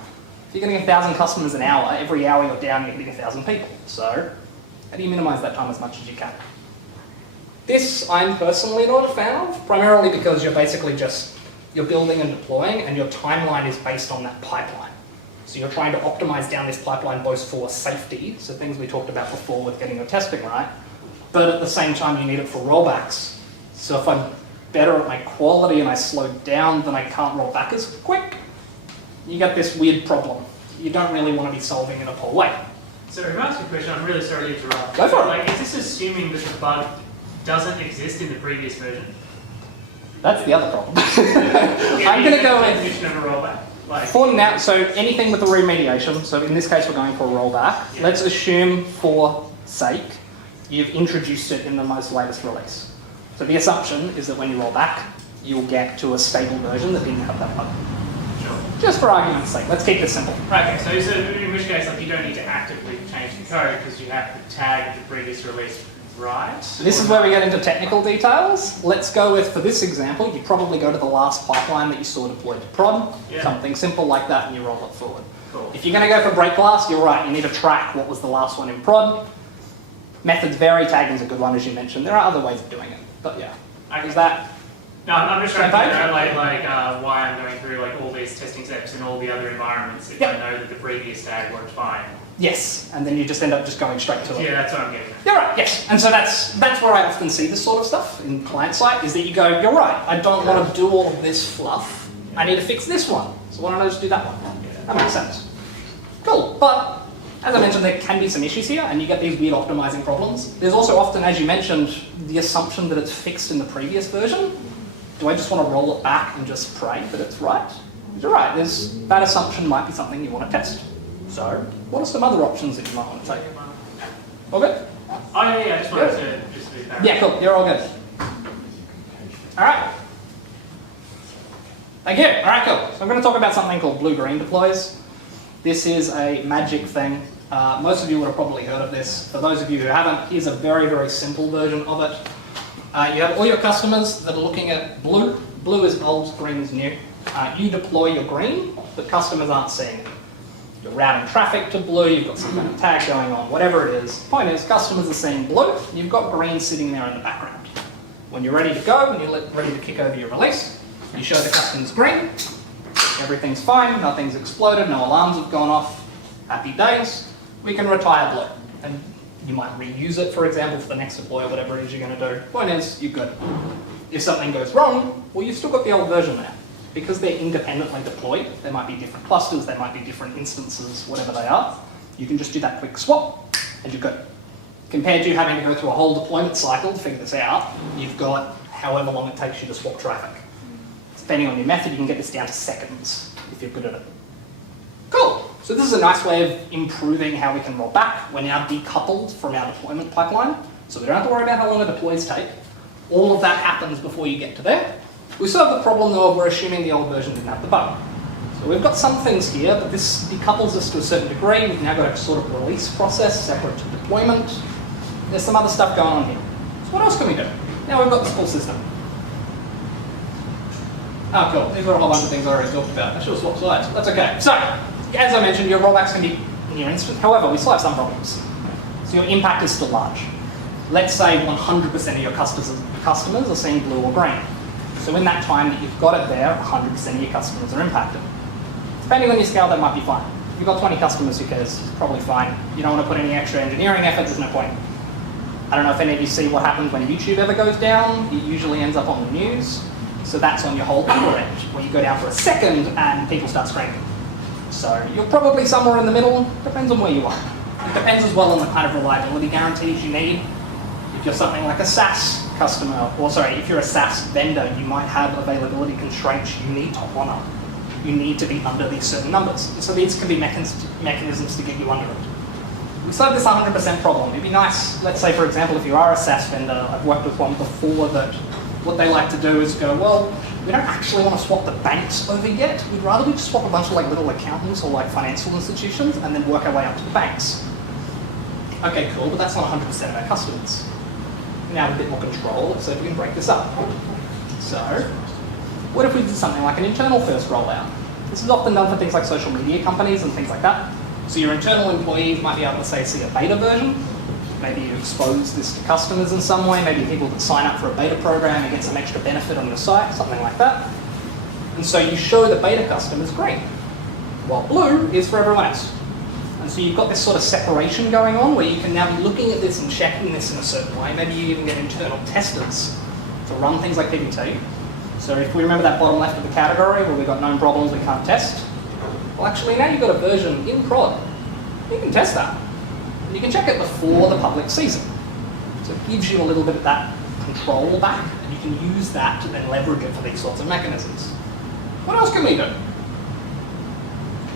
If you're getting 1,000 customers an hour, every hour you're down, you're hitting 1,000 people. So how do you minimize that time as much as you can? This I'm personally not a fan of, primarily because you're basically you're building and deploying and your timeline is based on that pipeline. So you're trying to optimize down this pipeline both for safety, so things we talked about before with getting your testing right, but at the same time you need it for rollbacks. So if I'm better at my quality and I slow down, then I can't roll back as quick. You get this weird problem. You don't really want to be solving in a poor way. So if I ask you a question, I'm really sorry to interrupt. Go for it. Like, is this assuming that the bug doesn't exist in the previous version? That's the other problem. I'm going to go with definition of a rollback. Like, for now, so anything with a remediation, so in this case we're going for a rollback, Yeah. Let's assume for sake you've introduced it in the most latest release. So the assumption is that when you roll back, you'll get to a stable version that didn't have that bug. sure. Just for argument's sake, let's keep this simple. Right, okay, so in which case, like, you don't need to actively change the code because you have to tag the previous release right. This is where we get into technical details. Let's go with, for this example, you probably go to the last pipeline that you saw deployed to prod, Yeah. something simple like that, and you roll it forward. Cool. If you're going to go for break glass, you're right, you need to track what was the last one in prod. Methods vary, tagging is a good one as you mentioned. There are other ways of doing it, but yeah. Okay. Is that? No, I'm just trying to Same figure page? out why I'm going through like all these testing steps in all the other environments if Yep. I know that the previous tag worked fine. Yes, and then you just end up just going straight to it. Yeah, that's what I'm getting at. You're right, yes. And so that's where I often see this sort of stuff in client side, is that you go, you're right, I don't want to do all of this fluff. I need to fix this one. So why don't I just do that one? That makes sense. Cool, but as I mentioned, there can be some issues here, and you get these weird optimizing problems. There's also often, as you mentioned, the assumption that it's fixed in the previous version. Do I just want to roll it back and just pray that it's right? You're right, that assumption might be something you want to test. So, what are some other options that you might want to take? All good? Oh yeah, I just wanted to just be fair. Yeah, cool, you're all good. Alright. Thank you. Alright, cool. So I'm going to talk about something called blue-green deploys. This is a magic thing. Most of you would have probably heard of this. For those of you who haven't, here's a very, very simple version of it. You have all your customers that are looking at blue. Blue is old, green is new. You deploy your green, but customers aren't seeing it. You're routing traffic to blue, you've got some kind of tag going on, whatever it is. Point is, customers are seeing blue, you've got green sitting there in the background. When you're ready to go, when you're ready to kick over your release, you show the customers green, everything's fine, nothing's exploded, no alarms have gone off, happy days, we can retire blue. And you might reuse it, for example, for the next deploy or whatever it is you're going to do. Point is, you're good. If something goes wrong, well, you've still got the old version there. Because they're independently deployed, there might be different clusters, there might be different instances, whatever they are. You can just do that quick swap, and you're good. Compared to having to go through a whole deployment cycle to figure this out, you've got however long it takes you to swap traffic. Depending on your method, you can get this down to seconds if you're good at it. Cool. So this is a nice way of improving how we can roll back. We're now decoupled from our deployment pipeline, so we don't have to worry about how long the deploys take. All of that happens before you get to there. We still have the problem though of we're assuming the old version didn't have the bug. So we've got some things here, but this decouples us to a certain degree. We've now got a sort of release process separate to deployment. There's some other stuff going on here. So what else can we do? Now we've got this full system. Oh, cool. These are a whole bunch of things I already talked about. I should have swapped slides. That's okay. So, as I mentioned, your rollbacks can be near instant. However, we still have some problems. So your impact is still large. Let's say 100% of your customers are seeing blue or green. So in that time that you've got it there, 100% of your customers are impacted. Depending on your scale, that might be fine. If you've got 20 customers, who cares? It's probably fine. You don't want to put any extra engineering effort, there's no point. I don't know if any of you see what happens when YouTube ever goes down. It usually ends up on the news. So that's on your whole other end, where you go down for a second and people start screaming. So you're probably somewhere in the middle. Depends on where you are. It depends as well on the kind of reliability guarantees you need. If you're something like a SaaS customer, or sorry, if you're a SaaS vendor, you might have availability constraints you need to honor. You need to be under these certain numbers. And so these can be mechanisms to get you under it. We still have this 100% problem. It'd be nice, let's say for example, if you are a SaaS vendor, I've worked with one before that what they like to do is go, well, we don't actually want to swap the banks over yet. We'd rather we just swap a bunch of like little accountants or like financial institutions and then work our way up to the banks. Okay, cool, but that's not 100% of our customers. We now have a bit more control, so if we can break this up. So, what if we did something like an internal first rollout? This is often done for things like social media companies and things like that. So your internal employees might be able to say, see a beta version. Maybe you expose this to customers in some way. Maybe people that sign up for a beta program and get some extra benefit on your site, something like that. And so you show the beta customers green, while blue is for everyone else. And so you've got this sort of separation going on where you can now be looking at this and checking this in a certain way. Maybe you even get internal testers to run things like PBT. So if we remember that bottom left of the category where we've got known problems we can't test, well actually now you've got a version in prod. You can test that. And you can check it before the public sees it. So it gives you a little bit of that control back, and you can use that to then leverage it for these sorts of mechanisms. What else can we do?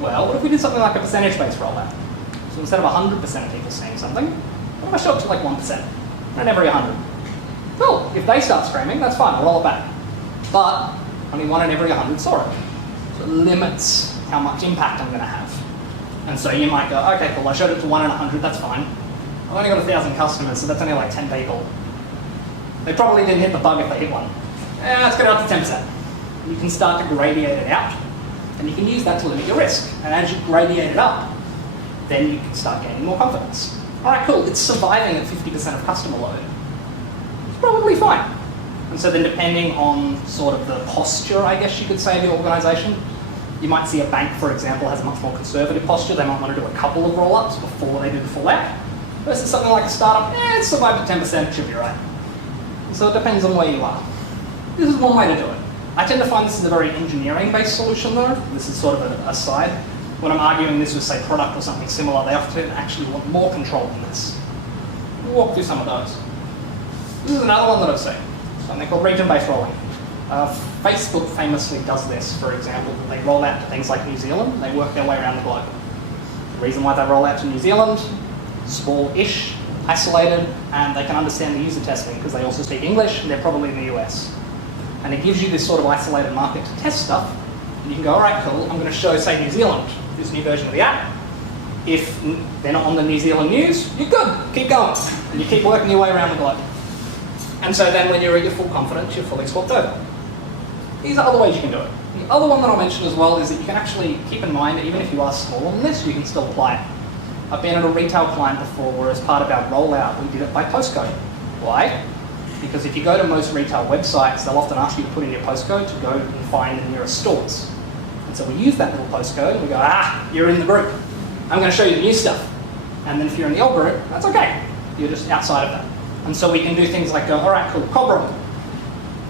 Well, what if we did something like a percentage-based rollout? So instead of 100% of people seeing something, what if I show it to like 1%? And every 100. Cool, if they start screaming, that's fine, I'll roll it back. But only 1 in every 100 saw it. So it limits how much impact I'm going to have. And so you might go, okay, cool, I showed it to 1 in 100, that's fine. I've only got 1,000 customers, so that's only like 10 people. They probably didn't hit the bug if they hit one. Let's get it up to 10%. You can start to gradiate it out, and you can use that to limit your risk. And as you gradiate it up, then you can start gaining more confidence. All right, cool, it's surviving at 50% of customer load. It's probably fine. And so then depending on sort of the posture, I guess you could say, of your organization, you might see a bank, for example, has a much more conservative posture. They might want to do a couple of roll-ups before they do the full out. Versus something like a startup, it's survived at 10%, it should be right. So it depends on where you are. This is one way to do it. I tend to find this is a very engineering-based solution though. This is sort of an aside. When I'm arguing this with, say, product or something similar, they often actually want more control than this. We'll walk through some of those. This is another one that I've seen. Something called region-based rolling. Facebook famously does this, for example. They roll out to things like New Zealand, they work their way around the globe. The reason why they roll out to New Zealand, small-ish, isolated, and they can understand the user testing because they also speak English and they're probably in the US. And it gives you this sort of isolated market to test stuff. And you can go, all right, cool, I'm going to show, say, New Zealand, this new version of the app. If they're not on the New Zealand news, you're good, keep going. And you keep working your way around the globe. And so then when you're at your full confidence, you're fully swapped over. These are other ways you can do it. The other one that I'll mention as well is that you can actually keep in mind that even if you are smaller than this, you can still apply it. I've been at a retail client before where as part of our rollout, we did it by postcode. Why? Because if you go to most retail websites, they'll often ask you to put in your postcode to go and find the nearest stores. And so we use that little postcode and we go, you're in the group. I'm going to show you the new stuff. And then if you're in the old group, that's okay. You're just outside of that. And so we can do things like go, all right, cool, Cobram.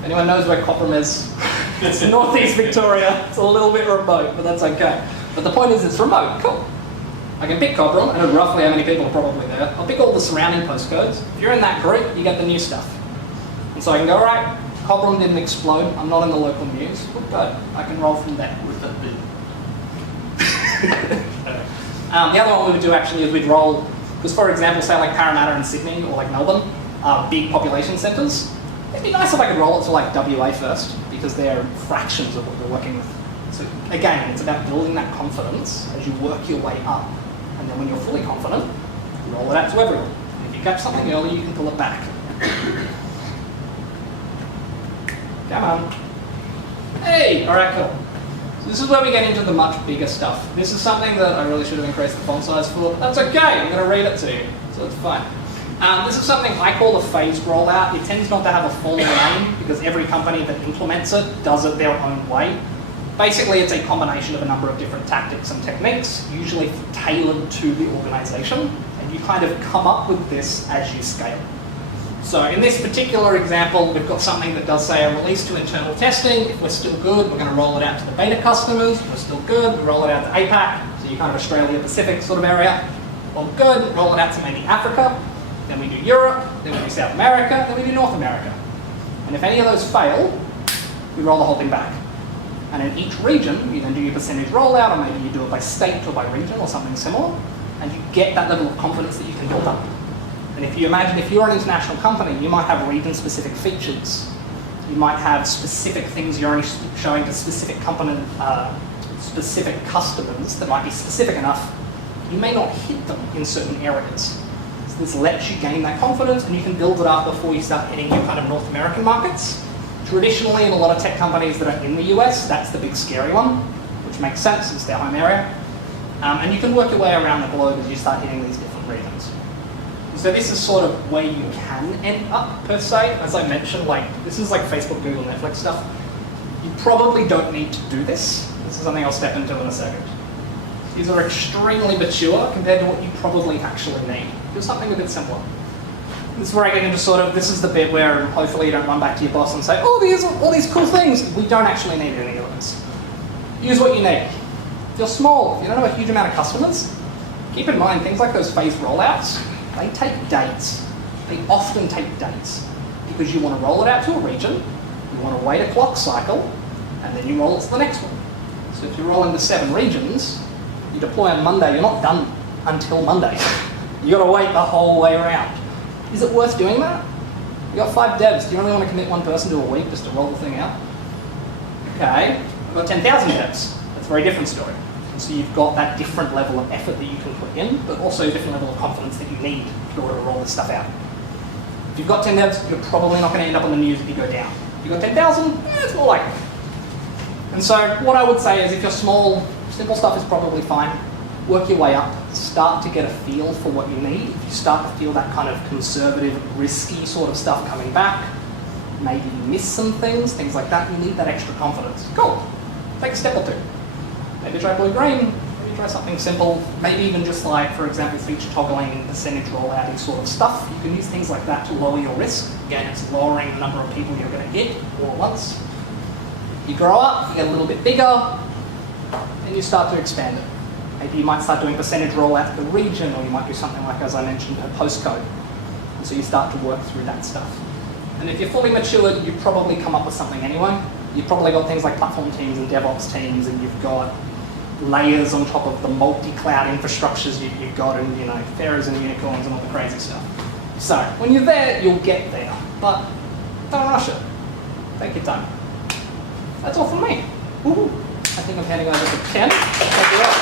If anyone knows where Cobram is, it's northeast Victoria. It's a little bit remote, but that's okay. But the point is it's remote, cool. I can pick Cobram, I know roughly how many people are probably there. I'll pick all the surrounding postcodes. If you're in that group, you get the new stuff. And so I can go, all right, Cobram didn't explode, I'm not in the local news. Good, I can roll from there. Would that be? The other one we would do actually is we'd roll, because for example, say like Parramatta and Sydney or like Melbourne, big population centres. It'd be nice if I could roll it to like WA first, because they're fractions of what we're working with. So again, it's about building that confidence as you work your way up. And then when you're fully confident, you roll it out to everyone. And if you catch something early, you can pull it back. Come on. Hey, all right, cool. So this is where we get into the much bigger stuff. This is something that I really should have increased the font size for, but that's okay. I'm going to read it to you, so it's fine. This is something I call a phased rollout. It tends not to have a formal name because every company that implements it does it their own way. Basically, it's a combination of a number of different tactics and techniques, usually tailored to the organization, and you kind of come up with this as you scale. So in this particular example, we've got something that does say a release to internal testing. If we're still good, we're going to roll it out to the beta customers. If we're still good, we roll it out to APAC, so you kind of Australia Pacific sort of area. Well, good, roll it out to maybe Africa. Then we do Europe, then we do South America, then we do North America. And if any of those fail, we roll the whole thing back. And in each region, you then do your percentage rollout, or maybe you do it by state or by region or something similar, and you get that level of confidence that you can build up. And if you imagine, if you're an international company, you might have region-specific features. You might have specific things you're only showing to specific specific customers that might be specific enough. You may not hit them in certain areas. So this lets you gain that confidence, and you can build it up before you start hitting your kind of North American markets. Traditionally, in a lot of tech companies that are in the US, that's the big scary one, which makes sense, it's their home area. And you can work your way around the globe as you start hitting these different regions. So this is sort of where you can end up, per se. As I mentioned, like this is like Facebook, Google, Netflix stuff. You probably don't need to do this. This is something I'll step into in a second. These are extremely mature compared to what you probably actually need. Do something a bit simpler. This is where I get into sort of, this is the bit where hopefully you don't run back to your boss and say, oh, these are all these cool things. We don't actually need any of this. Use what you need. If you're small, if you don't have a huge amount of customers, keep in mind things like those phased rollouts, they take dates. They often take dates because you want to roll it out to a region, you want to wait a clock cycle, and then you roll it to the next one. So if you're rolling to 7 regions, you deploy on Monday, you're not done until Monday. You've got to wait the whole way around. Is it worth doing that? You've got 5 devs. Do you really want to commit one person to a week just to roll the thing out? Okay, I've got 10,000 devs. That's a very different story. So you've got that different level of effort that you can put in, but also a different level of confidence that you need in order to roll this stuff out. If you've got 10 devs, you're probably not going to end up on the news if you go down. If you've got 10,000, it's more likely. And so what I would say is if you're small, simple stuff is probably fine. Work your way up. Start to get a feel for what you need. If you start to feel that kind of conservative, risky sort of stuff coming back, maybe you miss some things like that, you need that extra confidence. Cool. Take a step or two. Maybe try blue-green, maybe try something simple, maybe even just like, for example, feature toggling, percentage rollouting sort of stuff. You can use things like that to lower your risk. Again, it's lowering the number of people you're going to hit all at once. You grow up, you get a little bit bigger, and you start to expand it. Maybe you might start doing percentage rollout per region, or you might do something like, as I mentioned, per postcode. And so you start to work through that stuff. And if you're fully matured, you've probably come up with something anyway. You've probably got things like platform teams and DevOps teams, and you've got layers on top of the multi-cloud infrastructures you've got, and fairies and unicorns and all the crazy stuff. So when you're there, you'll get there, but don't rush it. Take your time. That's all from me. Woo-hoo. I think I'm handing over to Ken. Thank you all.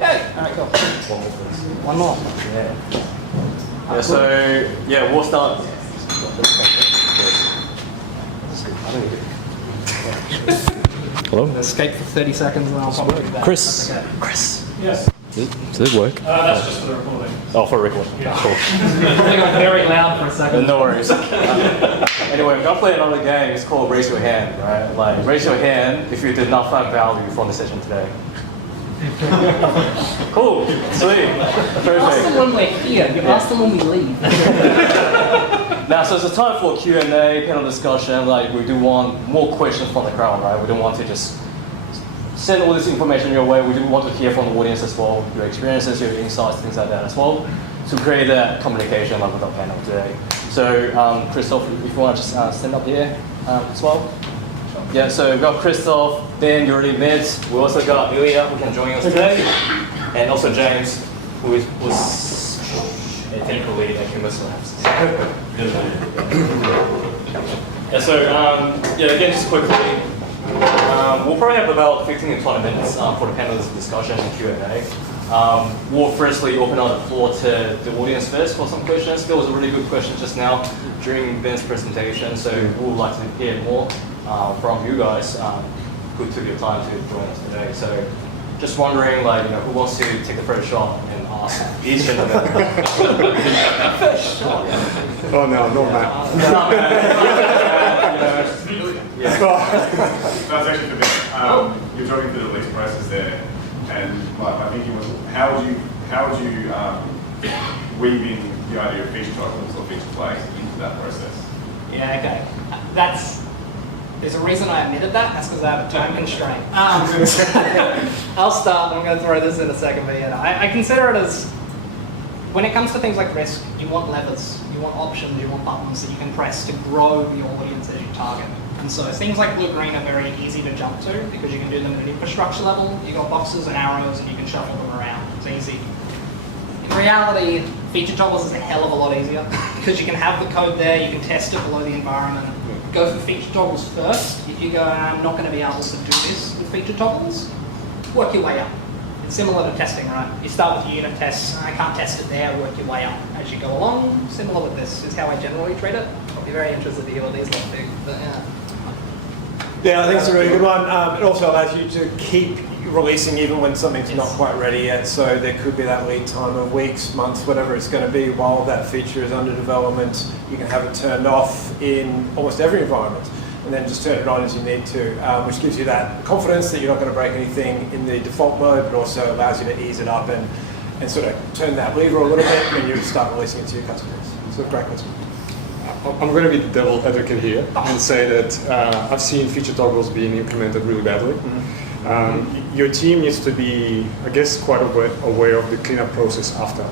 Yay! All right, cool. One more, please. One more. Yeah. So we'll start. Hello? Escape for 30 seconds and I'll probably do that. Chris. Okay. Chris. Yes. Does it work? That's just for the recording. Oh, for record. Yeah. Cool. I think I'm very loud for a second. No worries. Anyway, we're gonna play another game. It's called Raise Your Hand, right? Like, raise your hand if you did not find value from the session today. Cool. Sweet. You ask them Perfect. when we're here, you ask them when we leave. Now, so it's a time for Q&A, panel discussion. Like, we do want more questions from the crowd, right? We don't want to just send all this information your way. We do want to hear from the audience as well, your experiences, your insights, things like that as well, to create that communication like with our panel today. So, Christof, if you want to just stand up here as well. Yeah, so we've got Christof, Dan, you already met. We also got Ilia, who can join us today. And also James, who was a technical lead at Cumulus Labs. Yeah, so again, just quickly, we'll probably have about 15 to 20 minutes for the panel discussion and Q&A. We'll firstly open up the floor to the audience first for some questions. There was a really good question just now during Ben's presentation, so we would like to hear more from you guys who took your time to join us today. So just wondering, who wants to take the first shot and ask each gentleman? First shot. Oh no, not Matt. That's actually for me. You're talking through the release process there, and my thinking was, how would you weave in the idea of feature toggles or feature flags into that process? Yeah, okay. There's a reason I admitted that. That's because I have a time constraint. I'll start. I'm going to throw this in a second, but I consider it as, when it comes to things like risk, you want levers, you want options, you want buttons that you can press to grow your audience as you target. And so things like blue-green are very easy to jump to because you can do them at an infrastructure level. You've got boxes and arrows and you can shuffle them around. It's easy. In reality, feature toggles is a hell of a lot easier because you can have the code there, you can test it below the environment. Go for feature toggles first. If you go, I'm not going to be able to do this with feature toggles, work your way up. It's similar to testing, right? You start with your unit tests, I can't test it there, work your way up as you go along. Similar with this is how I generally treat it. I'll be very interested to hear what these lot do, but yeah. Yeah, I think it's a really good one. It also allows you to keep releasing even when something's not quite ready yet. So there could be that lead time of weeks, months, whatever it's going to be while that feature is under development. You can have it turned off in almost every environment and then just turn it on as you need to, which gives you that confidence that you're not going to break anything in the default mode, but also allows you to ease it up and sort of turn that lever a little bit when you start releasing it to your customers. So great question. I'm going to be the devil advocate here and say that I've seen feature toggles being implemented really badly. Your team needs to be, I guess, quite aware of the cleanup process after.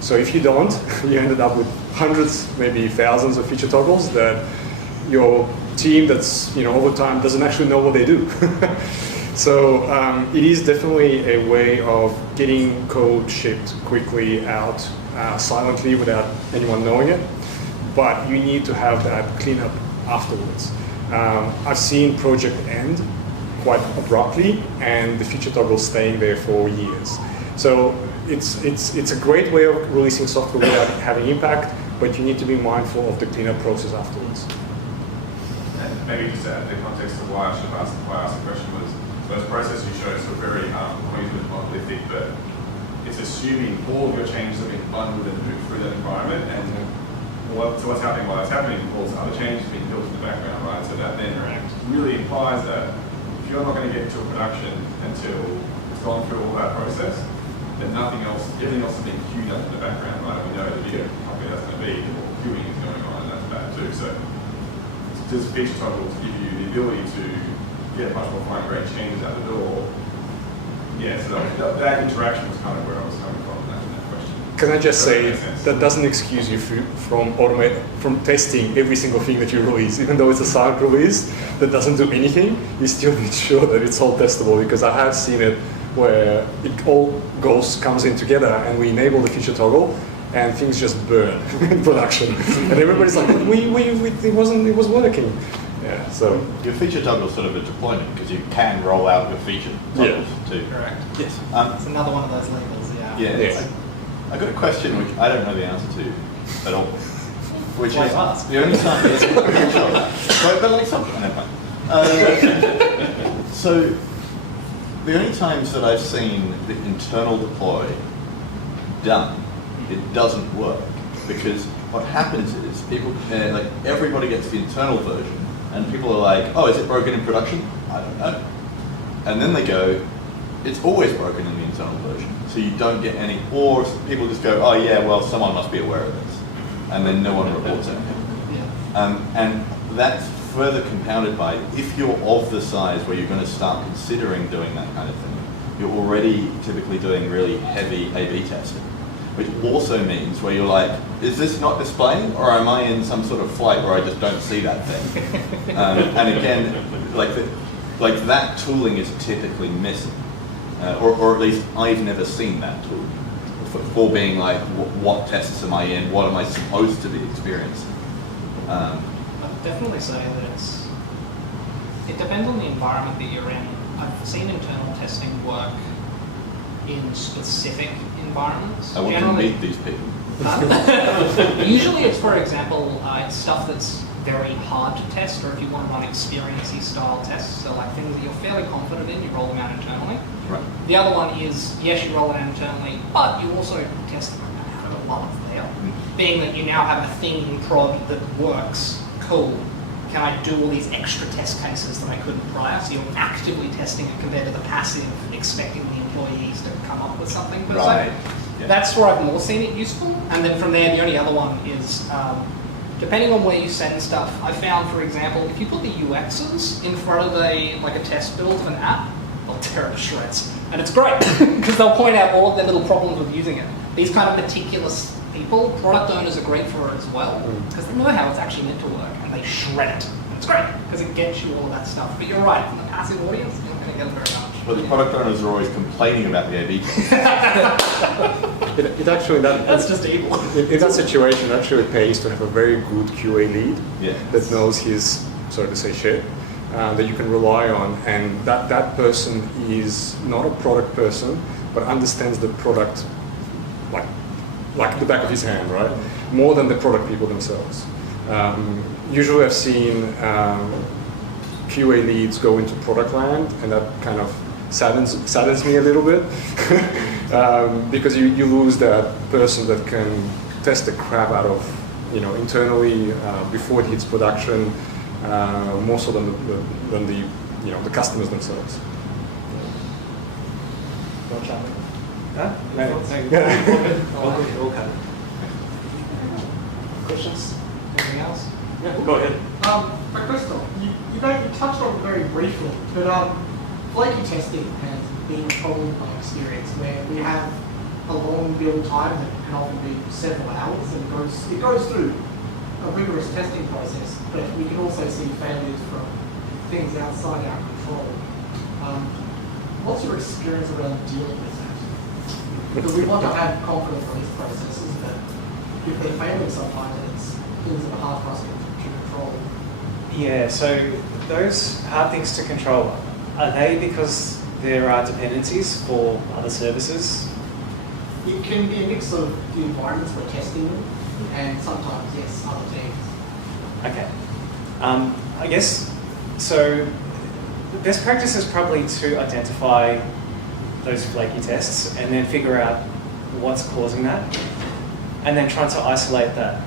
So if you don't, you ended up with hundreds, maybe thousands of feature toggles that your team that's over time doesn't actually know what they do. So it is definitely a way of getting code shipped quickly out silently without anyone knowing it. But you need to have that cleanup afterwards. I've seen project end quite abruptly and the feature toggle staying there for years. So it's a great way of releasing software without having impact, but you need to be mindful of the cleanup process afterwards. And maybe just to add the context of why I asked the question was, those processes you showed are very cohesive and monolithic, but it's assuming all of your changes have been bundled and moved through that environment, and so what's happening while that's happening, all those other changes being built in the background, right? So that then really implies that if you're not going to get to a production until it's gone through all that process, then everything else is being queued up in the background, right? And we know that the company that's going to be, or queuing is going on, and that's bad too. So does feature toggles give you the ability to get much more fine-grained changes out the door? Yeah, so that interaction was kind of where I was coming from in that question. Can I just say that doesn't excuse you from testing every single thing that you release, even though it's a silent release that doesn't do anything. You still need to show that it's all testable, because I have seen it where it all comes in together and we enable the feature toggle and things just burn in production, and everybody's like, it was working. Yeah, so your feature toggle is sort of a deployment because you can roll out your feature toggles too. Correct. Yes. It's another one of those labels, yeah. Yeah. I got a question which I don't know the answer to at all. Which is the only time. But like something. So the only times that I've seen the internal deploy done, it doesn't work, because what happens is people like everybody gets the internal version. And people are like, oh, is it broken in production? I don't know. And then they go, it's always broken in the internal version. So you don't get any, or people just go, oh yeah, well, someone must be aware of this. And then no one reports anything. And that's further compounded by, if you're of the size where you're going to start considering doing that kind of thing, you're already typically doing really heavy A/B testing. which also means where you're like, is this not displaying, or am I in some sort of flight where I just don't see that thing? And again, like that tooling is typically missing, or at least I've never seen that tool for being like, what tests am I in? What am I supposed to be experiencing? I'd definitely say that it depends on the environment that you're in. I've seen internal testing work in specific environments. I want to meet these people. Usually it's, for example, it's stuff that's very hard to test, or if you want to run experience-y style tests, so like things that you're fairly confident in, you roll them out internally. Right. The other one is, yes, you roll it out internally, but you also test them out of a lot there. Being that you now have a thing in prod that works, cool. Can I do all these extra test cases that I couldn't prior? So you're actively testing it compared to the passive, expecting the employees to come up with something per se. Yeah. That's where I've more seen it useful. And then from there, the only other one is, depending on where you send stuff, I found, for example, if you put the UXs in front of a test build of an app, they'll tear it to shreds. And it's great, because they'll point out all of their little problems with using it. These kind of meticulous people, product owners are great for it as well, because they know how it's actually meant to work, and they shred it. And it's great, because it gets you all of that stuff. But you're right, from the passive audience, you're not going to get very much. But the product owners are always complaining about the A/B test. It actually That's just evil. in that situation, it actually pays to have a very good QA lead that knows his, so to say, shit, that you can rely on, and that person is not a product person, but understands the product like the back of his hand, right? More than the product people themselves. Usually I've seen QA leads go into product land, and that kind of saddens me a little bit, because you lose that person that can test the crap out of, internally before it hits production, more so than the customers themselves. Questions? Anything else? Yeah, go ahead. But Christof, you touched on it very briefly, but flaky testing has been a problem in my experience, where we have a long build time that can often be several hours, and it goes through a rigorous testing process, but we can also see failures from things outside our control. What's your experience around dealing with that? Because we want to have confidence release processes, but if they're failing sometimes, it's things that are hard for us to control. Yeah, so those hard things to control, are they because there are dependencies for other services? It can be a mix of the environments we're testing them, and sometimes, yes, other teams. Okay. I guess, so the best practice is probably to identify those flaky tests and then figure out what's causing that, and then try to isolate that.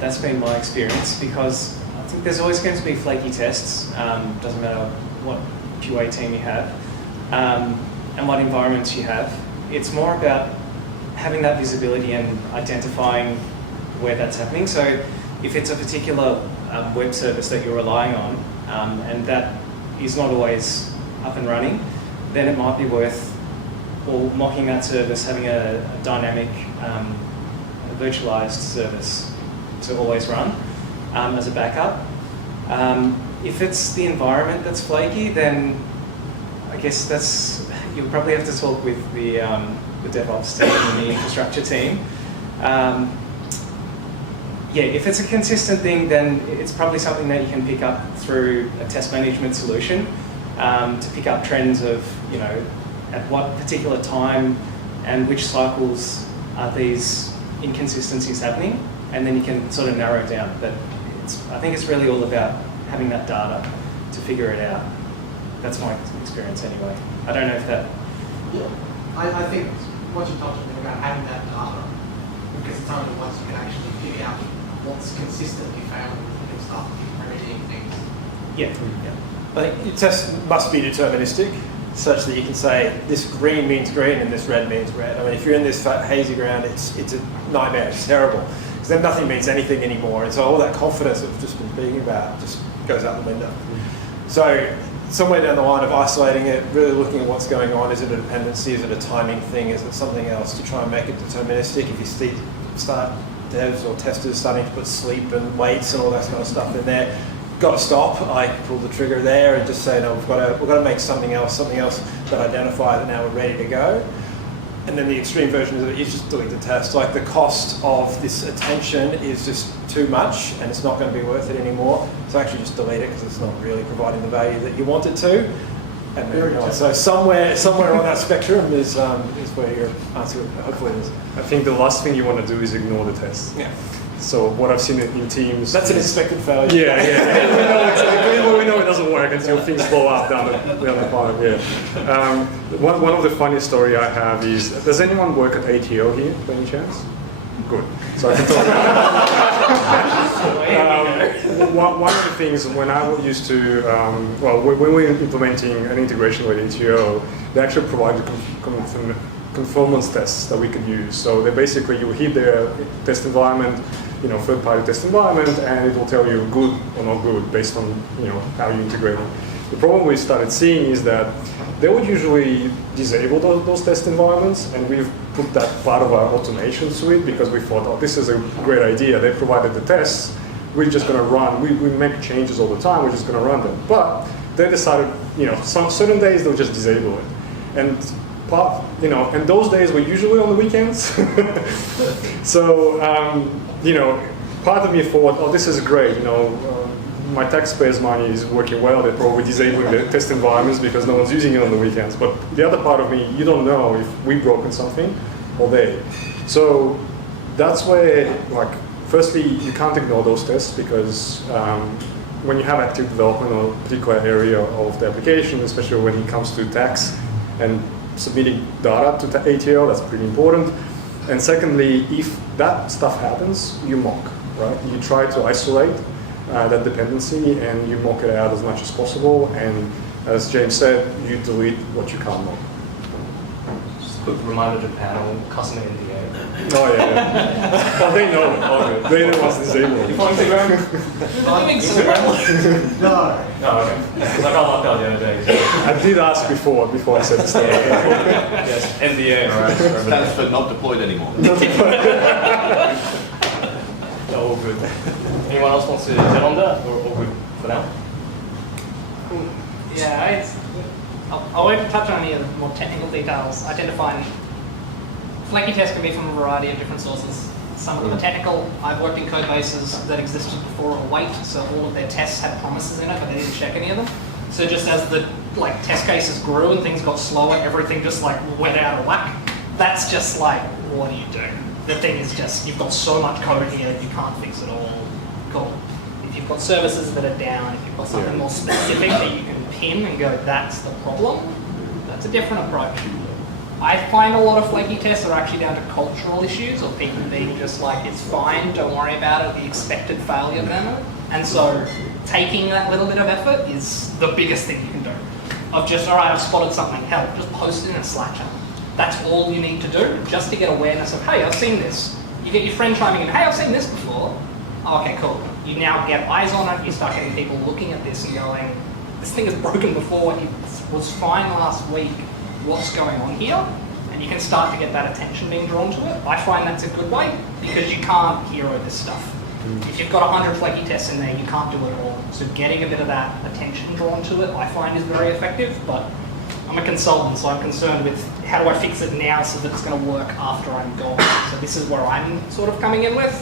That's been my experience, because I think there's always going to be flaky tests, doesn't matter what QA team you have, and what environments you have. It's more about having that visibility and identifying where that's happening. So if it's a particular web service that you're relying on, and that is not always up and running, then it might be worth mocking that service, having a dynamic virtualized service to always run as a backup. If it's the environment that's flaky, then I guess you'll probably have to talk with the DevOps team and the infrastructure team. If it's a consistent thing, then it's probably something that you can pick up through a test management solution, to pick up trends of, at what particular time and which cycles are these inconsistencies happening, and then you can sort of narrow it down. But I think it's really all about having that data to figure it out. That's my experience anyway. I don't know if that... Yeah, I think what you talked about having that data, because it's only once you can actually figure out what's consistently failing, you can start remedying things. Yeah. I think your test must be deterministic, such that you can say this green means green and this red means red. I mean, if you're in this hazy ground, it's a nightmare. It's terrible, because then nothing means anything anymore, and so all that confidence that we've just been speaking about just goes out the window. So somewhere down the line of isolating it, really looking at what's going on. Is it a dependency? Is it a timing thing? Is it something else to try and make it deterministic? If you start devs or testers starting to put sleep and weights and all that kind of stuff in there, got to stop. I pull the trigger there and just say, no, we've got to make something else that identify that now we're ready to go. And then the extreme version of it is just delete the test. Like the cost of this attention is just too much and it's not going to be worth it anymore. So actually just delete it because it's not really providing the value that you want it to. And then, so somewhere on that spectrum is where your answer hopefully is. I think the last thing you want to do is ignore the test. Yeah. So what I've seen in teams... That's an expected failure. Yeah. We know it doesn't work until things blow up down the pipe, yeah. One of the funniest story I have is, does anyone work at ATO here, by any chance? Good. So I can talk about one of the things, when I used to, when we were implementing an integration with ATO, they actually provided conformance tests that we could use. So they basically, you hit their test environment, third-party test environment, and it will tell you good or not good based on how you integrate it. The problem we started seeing is that they would usually disable those test environments, and we've put that part of our automation suite because we thought, oh, this is a great idea. They provided the tests. We're just going to run. We make changes all the time. We're just going to run them. But they decided, some certain days they'll just disable it, and and those days were usually on the weekends. So, part of me thought, oh, this is great, my taxpayers' money is working well, they're probably disabling the test environments because no one's using it on the weekends. But the other part of me, you don't know if we've broken something or they. So that's where, firstly, you can't ignore those tests because when you have active development on a particular area of the application, especially when it comes to tax and submitting data to the ATO, that's pretty important. And secondly, if that stuff happens, you mock, right? You try to isolate that dependency and you mock it out as much as possible. And as James said, you delete what you can't mock. Just a quick reminder to the panel, customer NDA. Oh yeah. Well, they know it. Okay. They know what's disabled. You follow Instagram? No. Oh, okay. Because I got locked out the other day. I did ask before I said the stuff. Yes, NDA. Alright. Stands for not deployed anymore. All good. Anyone else wants to get on that, or all good for now? Yeah, I won't touch on any of the more technical details. I tend to find flaky tests can be from a variety of different sources. Some of them are technical. I've worked in code bases that existed before Await, so all of their tests had promises in it, but they didn't check any of them. So just as the test cases grew and things got slower, everything just went out of whack. That's just what do you do? The thing is just, you've got so much code here that you can't fix it all. Cool. If you've got services that are down, if you've got something more specific that you can pin and go, that's the problem, that's a different approach. I find a lot of flaky tests are actually down to cultural issues or people being just it's fine, don't worry about it, the expected failure memo. And so taking that little bit of effort is the biggest thing you can do. Of just, all right, I've spotted something, hell, just post it in a Slack channel. That's all you need to do, just to get awareness of, hey, I've seen this. You get your friend chiming in, hey, I've seen this before. Oh, okay, cool. You now get eyes on it, you start getting people looking at this and going, this thing is broken before, it was fine last week, what's going on here? And you can start to get that attention being drawn to it. I find that's a good way, because you can't hero this stuff. If you've got 100 flaky tests in there, you can't do it all. So getting a bit of that attention drawn to it, I find is very effective, but I'm a consultant, so I'm concerned with how do I fix it now so that it's going to work after I'm gone. So this is where I'm sort of coming in with.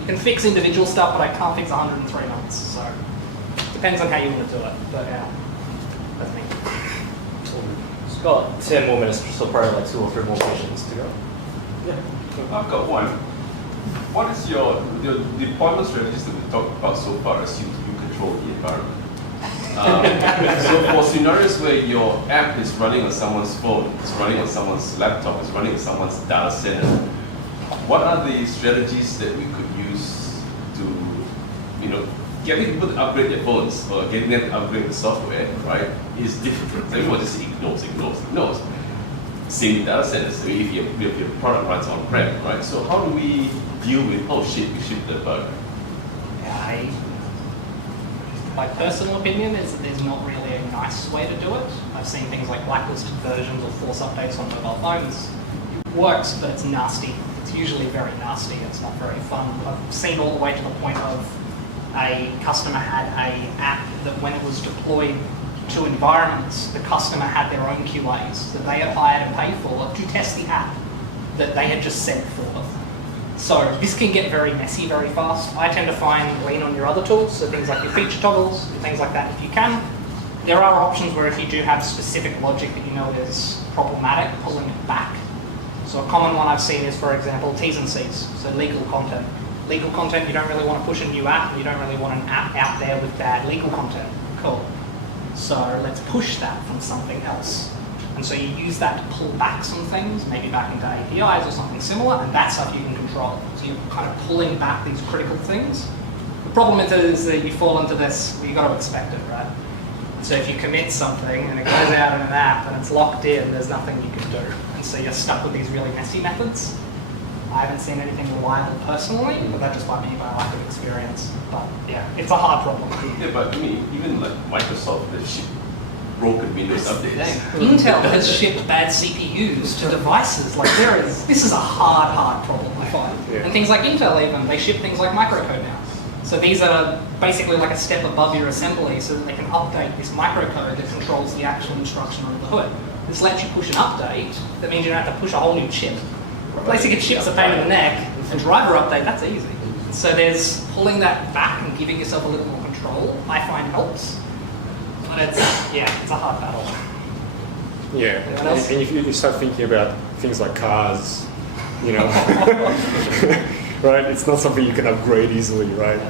You can fix individual stuff, but I can't fix 103 months. So it depends on how you want to do it. But yeah, that's me. It's got 10 more minutes, so probably 2 or 3 more questions to go. Yeah. I've got one. What is your deployment strategies that we talked about so far assume you control the environment? So for scenarios where your app is running on someone's phone, it's running on someone's laptop, it's running on someone's data center, what are the strategies that we could use to, getting people to upgrade their phones or getting them to upgrade the software, right, is difficult. Everyone just ignores. Same data centers, so if your product runs on-prem, right? So how do we deal with, oh shit, we shipped the bug? my personal opinion is that there's not really a nice way to do it. I've seen things like blacklisted versions or force updates on mobile phones. It works, but it's nasty. It's usually very nasty. It's not very fun. I've seen all the way to the point of a customer had an app that when it was deployed to environments, the customer had their own QAs that they had hired and paid for to test the app that they had just sent for them. So this can get very messy very fast. I tend to lean on your other tools, so things like your feature toggles, things like that if you can. There are options where if you do have specific logic that you know is problematic, pulling it back. So a common one I've seen is, for example, T's and C's, so legal content. Legal content, you don't really want to push a new app, you don't really want an app out there with bad legal content. Cool. So let's push that from something else. And so you use that to pull back some things, maybe back into APIs or something similar, and that's stuff you can control. So you're kind of pulling back these critical things. The problem is that you fall into this, well, you've got to expect it, right? So if you commit something and it goes out in an app and it's locked in, there's nothing you can do. And so you're stuck with these really messy methods. I haven't seen anything reliable personally, but that just might be my lack of experience. But yeah, it's a hard problem. Yeah, but I mean, even like Microsoft, they ship broken Windows updates. Intel has shipped bad CPUs to devices. Like this is a hard problem, I find. Yeah. And things like Intel even, they ship things like microcode now. So these are basically like a step above your assembly so that they can update this microcode that controls the actual instruction under the hood. This lets you push an update, that means you don't have to push a whole new chip. Replacing a chip's a pain in the neck, and driver update, that's easy. So there's pulling that back and giving yourself a little more control, I find helps. But it's a hard battle. Yeah, and if you start thinking about things like cars, you know, right? It's not something you can upgrade easily, right?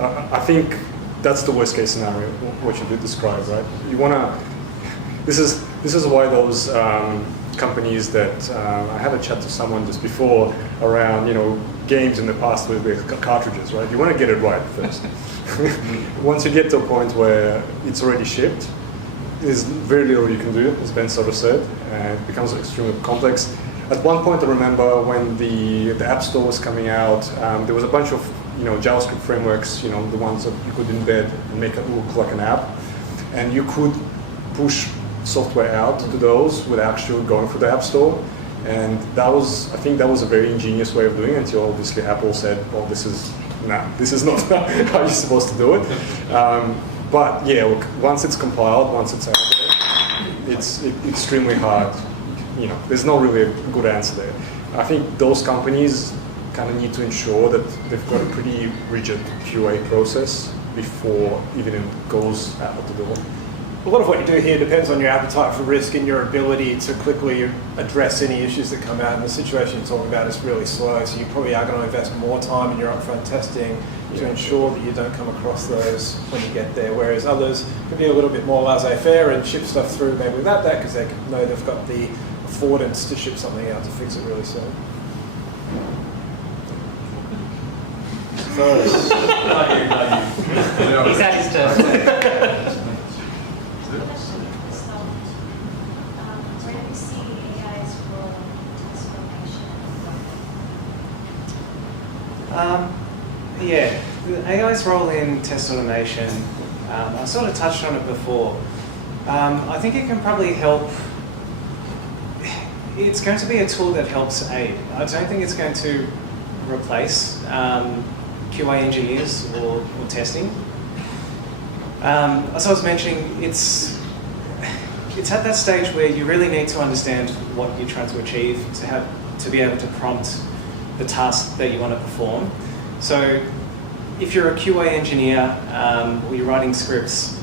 I think that's the worst case scenario, what you did describe, right? You wanna. This is why those companies that I had a chat to someone just before around, you know, games in the past with cartridges, right? You want to get it right first. Once you get to a point where it's already shipped, there's very little you can do, as Ben sort of said, and it becomes extremely complex. At one point, I remember when the App Store was coming out, there was a bunch of, you know, JavaScript frameworks, you know, the ones that you could embed and make it look like an app, and you could push software out to those without actually going for the App Store. And I think that was a very ingenious way of doing it until obviously Apple said, well, this is not how you're supposed to do it. But yeah, look, once it's compiled, once it's out there, it's extremely hard. You know, there's not really a good answer there. I think those companies kind of need to ensure that they've got a pretty rigid QA process before even it goes out the door. A lot of what you do here depends on your appetite for risk and your ability to quickly address any issues that come out. And the situation you're talking about is really slow, so you probably are going to invest more time in your upfront testing to ensure that you don't come across those when you get there. Whereas others could be a little bit more laissez-faire and ship stuff through maybe without that because they know they've got the affordance to ship something out to fix it really soon. He's had his turn. Where do you see AI's role in test automation? Yeah, the AI's role in test automation, I sort of touched on it before. I think it can probably help. It's going to be a tool that helps aid. I don't think it's going to replace QA engineers or testing. As I was mentioning, it's at that stage where you really need to understand what you're trying to achieve to be able to prompt the task that you want to perform. So if you're a QA engineer or you're writing scripts,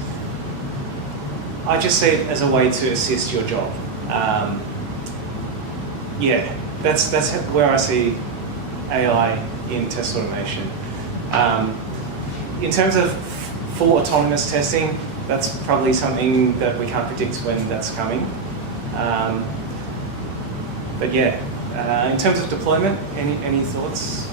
I just see it as a way to assist your job. Yeah, that's where I see AI in test automation. In terms of full autonomous testing, that's probably something that we can't predict when that's coming. But yeah, in terms of deployment, any thoughts?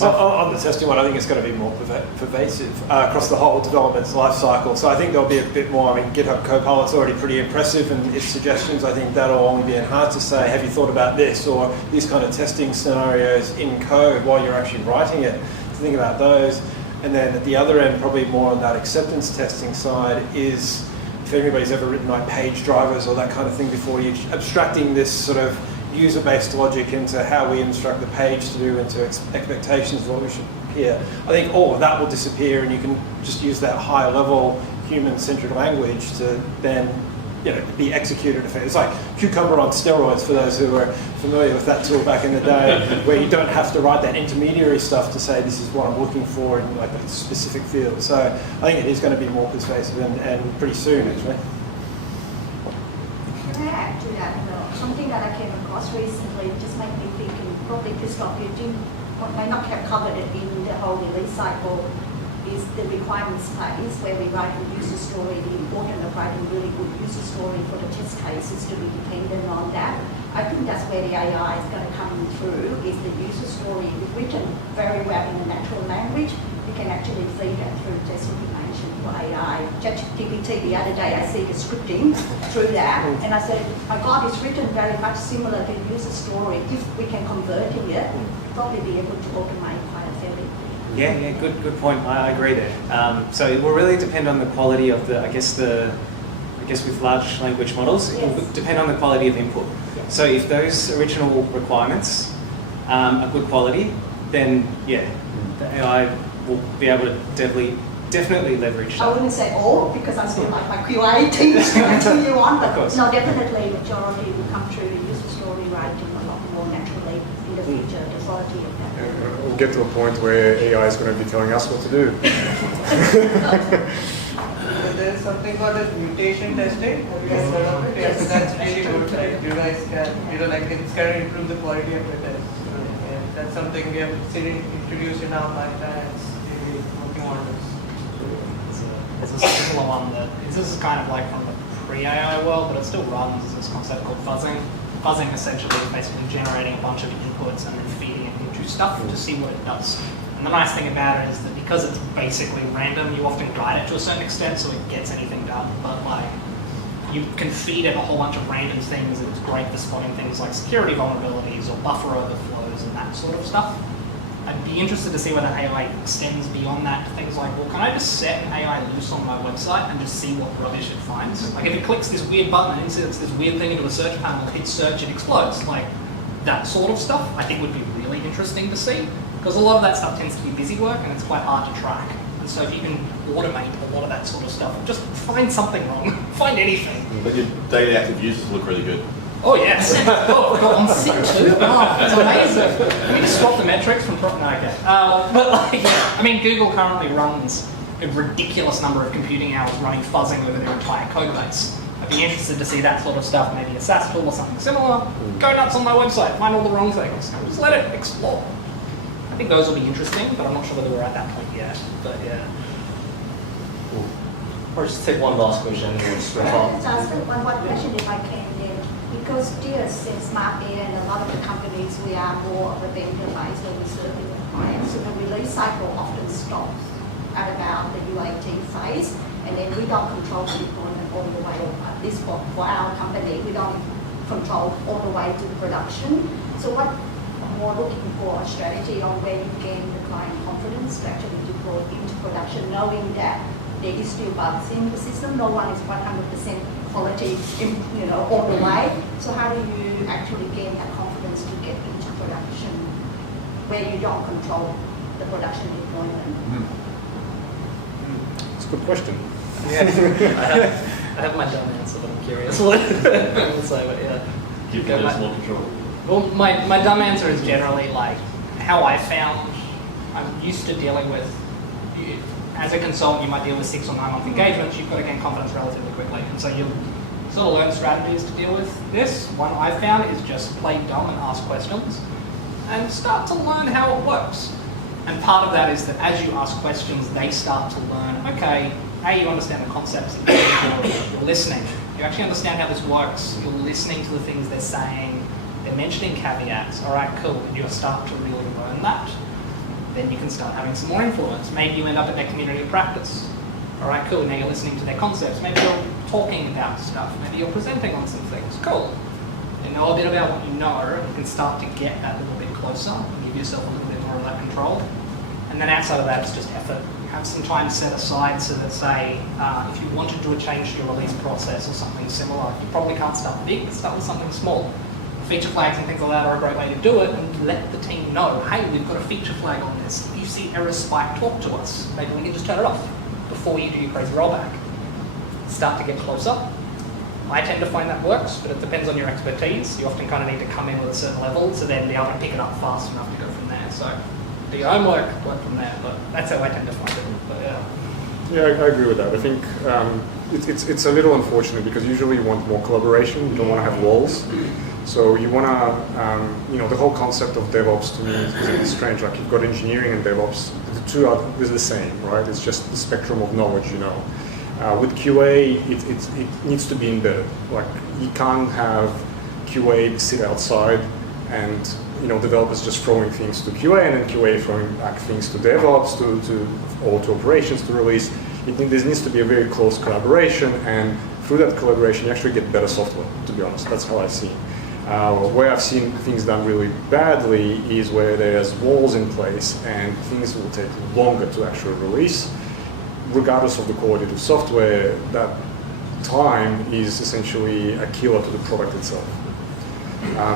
On the testing one, I think it's going to be more pervasive across the whole development life cycle. So I think there'll be a bit more. I mean, GitHub Copilot's already pretty impressive, and its suggestions, I think that'll only be enhanced to say, have you thought about this, or these kind of testing scenarios in code while you're actually writing it, to think about those. And then at the other end, probably more on that acceptance testing side, is if anybody's ever written like page drivers or that kind of thing before, you're abstracting this sort of user-based logic into how we instruct the page to do, into expectations of what we should appear. I think all of that will disappear, and you can just use that higher level human-centered language to then be executed. It's like Cucumber on steroids for those who are familiar with that tool back in the day, where you don't have to write that intermediary stuff to say this is what I'm looking for in like a specific field. So I think it is going to be more persuasive and pretty soon actually. Can I add to that? Something that I came across recently just made me think, and probably Christof, you might not have covered it in the whole release cycle, is the requirements phase where we write a user story. The importance of writing really good user story for the test case is to be dependent on that. I think that's where the AI is going to come through, is the user story written very well in a natural language. You can actually feed that through test information for AI. ChatGPT the other day, I see the scripting through that, and I said, my God, it's written very much similar to user story. If we can convert it, we'll probably be able to automate quite a fair bit. Yeah, good point. I agree there. So it will really depend on the quality of I guess with large language models, it will depend on the quality of input. Yes. So if those original requirements are good quality, then the AI will be able to definitely leverage that. I wouldn't say all, because I still like my QA team to continue on, but Of course. no, definitely majority will come through the user story writing a lot more naturally in the future, the quality of that. We'll get to a point where AI is going to be telling us what to do. There is something called as mutation testing. Have you guys heard of it? Yes. So that's really good. Like you guys can, like it's going to improve the quality of the test. And that's something we have introduced in our pipeline. It's really working wonders. There's a similar one that this is kind of like from the pre-AI world, but it still runs this concept called fuzzing. Fuzzing essentially is basically generating a bunch of inputs and then feeding it into stuff to see what it does. And the nice thing about it is that because it's basically random, you often guide it to a certain extent so it gets anything done. But like, you can feed it a whole bunch of random things, and it's great for spotting things like security vulnerabilities or buffer overflows and that sort of stuff. I'd be interested to see whether AI extends beyond that to things like, well, can I just set an AI loose on my website and just see what rubbish it finds? Like if it clicks this weird button and inserts this weird thing into a search panel, hits search, it explodes. Like that sort of stuff I think would be really interesting to see, because a lot of that stuff tends to be busy work and it's quite hard to track. And so if you can automate a lot of that sort of stuff, just find something wrong, find anything. But your daily active users look really good. Oh yes. Oh, God, on SIG too. Oh, it's amazing. Can we just swap the metrics from? No, okay. But like, I mean, Google currently runs a ridiculous number of computing hours running fuzzing over their entire code base. I'd be interested to see that sort of stuff, maybe a SaaS tool or something similar. Go nuts on my website, find all the wrong things, and just let it explore. I think those will be interesting, but I'm not sure whether we're at that point yet. But yeah. Or just take one last question and we'll just wrap up. Let's ask one question if I can then. Because DiUS and SmartBear and a lot of the companies, we are more of a vendor-based when we serve the clients. So the release cycle often stops at about the UAT phase, and then we don't control the deployment all the way, at least for our company, we don't control all the way to the production. So what more looking for a strategy on where you gain the client confidence to actually deploy into production, knowing that there is still bugs in the system. No one is 100% quality, all the way. So how do you actually gain that confidence to get into production where you don't control the production deployment? It's a good question. Yeah. I have my dumb answer, but I'm curious what we'll say. But yeah. Give you more control. Well, my dumb answer is generally like how I found I'm used to dealing with. As a consultant, you might deal with 6 or 9 month engagements. You've got to gain confidence relatively quickly, and so you'll sort of learn strategies to deal with this. One I've found is just play dumb and ask questions, and start to learn how it works. And part of that is that as you ask questions, they start to learn. Okay, you understand the concepts that you're listening. You actually understand how this works. You're listening to the things they're saying. They're mentioning caveats. All right, cool. And you start to really learn that. Then you can start having some more influence. Maybe you end up at their community of practice. All right, cool. Now you're listening to their concepts. Maybe you're talking about stuff. Maybe you're presenting on some things. Cool. You know a bit about what you know. You can start to get that little bit closer and give yourself a little bit more of that control. And And then outside of that, it's just effort. Have some time set aside so that, say, if you want to do a change to your release process or something similar, you probably can't start big, start with something small. Feature flags and things like that are a great way to do it, and let the team know, hey, we've got a feature flag on this. If you see errors spike, talk to us. Maybe we can just turn it off before you do your crazy rollback. Start to get closer. I tend to find that works, but it depends on your expertise. You often kind of need to come in with a certain level to then be able to pick it up fast enough to go from there. So do your homework, work from there, but that's how I tend to find it. But, yeah, I agree with that. I think it's a little unfortunate because usually you want more collaboration. You don't want to have walls. So you want to, the whole concept of DevOps to me is a bit strange. Like you've got engineering and DevOps, the two are the same, right? It's just the spectrum of knowledge, With QA, it needs to be embedded. Like you can't have QA sit outside and developers just throwing things to QA and then QA throwing back things to DevOps or to operations to release. There needs to be a very close collaboration, and through that collaboration you actually get better software, to be honest. That's how I see it. Where I've seen things done really badly is where there's walls in place and things will take longer to actually release. Regardless of the quality of the software, that time is essentially a killer to the product itself.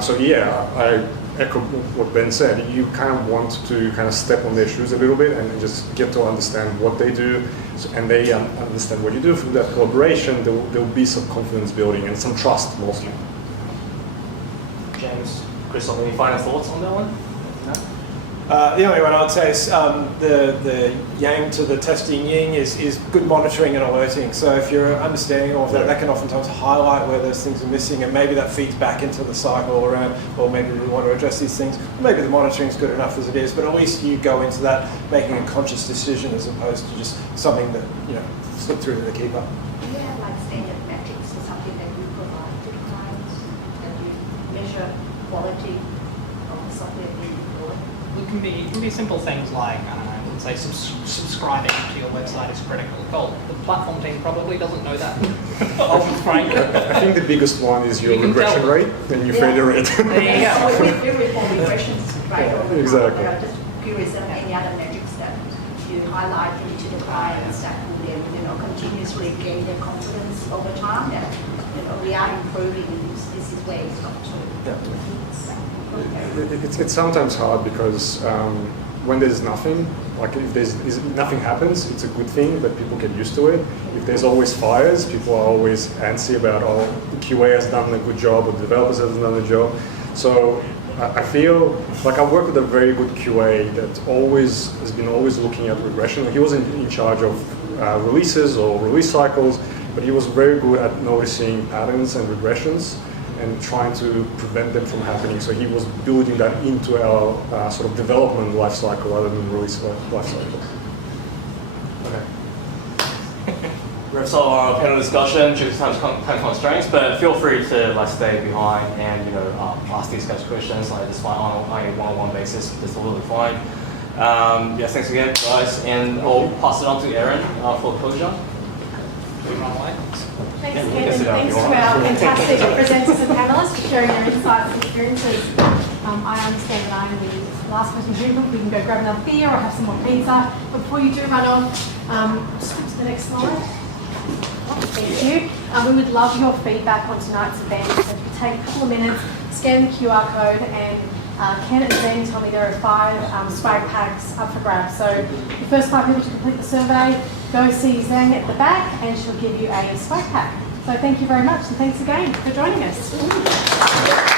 So yeah, I echo what Ben said. You kind of want to kind of step on their shoes a little bit and just get to understand what they do, and they understand what you do. Through that collaboration, there'll be some confidence building and some trust mostly. James, Christof, any final thoughts on that one? No? The only one I'd say is the yang to the testing yin is good monitoring and alerting. So if you're understanding all of that, that can oftentimes highlight where those things are missing, and maybe that feeds back into the cycle around, well, maybe we want to address these things. Maybe the monitoring is good enough as it is, but at least you go into that making a conscious decision as opposed to just something that slip through to the keeper. Do you have like standard metrics or something that you provide to the clients that you measure quality of the software being deployed? it can be simple things like, I don't know, let's say subscribing to your website is critical. Well, the platform team probably doesn't know that. I think the biggest one is your regression rate and your failure rate. There you go. We report regressions right over Exactly. I'm just curious if any other metrics that you highlight to the clients that will then, continuously gain their confidence over time that, we are improving and this is where it's got to. It's sometimes hard because when there's nothing, like if nothing happens, it's a good thing, but people get used to it. If there's always fires, people are always antsy about, the QA has done a good job or the developers have done a job. So I feel like I work with a very good QA that has been always looking at regression. He wasn't in charge of releases or release cycles, but he was very good at noticing patterns and regressions and trying to prevent them from happening. So he was building that into our sort of development life cycle rather than release life cycle. Okay. Wraps up our panel discussion due to time constraints, but feel free to stay behind and ask these guys questions on a one-on-one basis. That's totally fine. Thanks again, guys, and I'll pass it on to Erin for closure. Thanks again, and thanks to our fantastic presenters and panelists for sharing their insights and experiences. I understand that I'm the last person here, but we can go grab another beer or have some more pizza. But before you do run on, just go to the next slide. Thank you. We would love your feedback on tonight's event. So if you take a couple of minutes, scan the QR code and Ken and Zen tell me there are 5 swag packs up for grabs. So the first 5 people to complete the survey, go see Zhang at the back and she'll give you a swag pack. So thank you very much and thanks again for joining us.